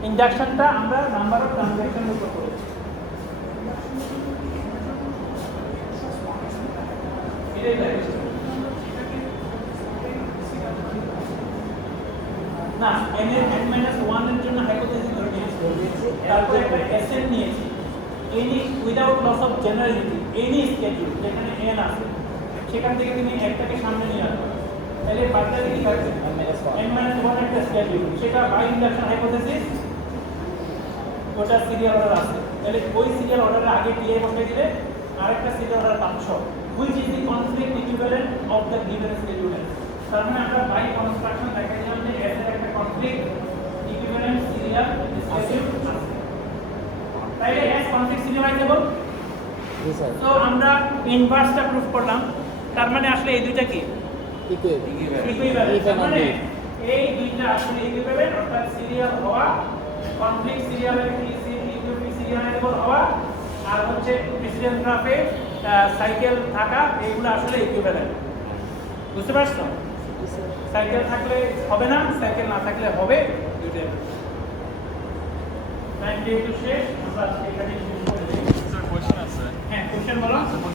ইন্ডাকশনটা আমরা নাম্বার অফ ট্রানজ্যাকশনের উপর করেছি। না, n-1 এর জন্য হাইপোথিসিস ধরে নিয়েছি, তারপর একটা এসএন নিয়েছি, any without loss of generality, any schedule যেখানে n আছে সেখান থেকে তুমি একটাকে সামনে নিয়ে আসবে। তাহলে ফার্দার কি থাকবে? n-1 একটা স্কেডিউল, সেটা বাই ইন্ডাকশন হাইপোথিসিস ওটা সিরিয়াল অর্ডার আছে। তাহলে ওই সিরিয়াল অর্ডারের আগে টিআই বসিয়ে দিলে আরেকটা সিরিয়াল অর্ডার পাচ্ছ। which is the conflict equivalent of the given schedule. তার মানে আমরা বাই কনস্ট্রাকশন দেখাইলাম যে এর একটা কনফ্লিক্ট ইকুইভ্যালেন্ট সিরিয়াল স্কেডিউল আছে। তাইলে এস কনফ্লিক্ট সিরিয়ালাইজেবল। জি স্যার। সো আমরা ইনভার্সটা প্রুফ করলাম। তার মানে আসলে এই দুইটা কি ইকুইভ্যালেন্ট। তার মানে এই দুইটা আসলে ইকুইভ্যালেন্ট, অর্থাৎ সিরিয়াল হওয়া, কনফ্লিক্ট সিরিয়ালের সিরিয়ালাইজেবল হওয়া, আর হচ্ছে প্রেসিডেন্ট গ্রাফে সাইকেল থাকা, এইগুলো আসলে ইকুইভ্যালেন্ট। বুঝতে পারছো? সাইকেল থাকলে হবে না, সাইকেল না থাকলে হবে, দুইটাই। টাইম যেহেতু শেষ, আমরা আজকে এখানে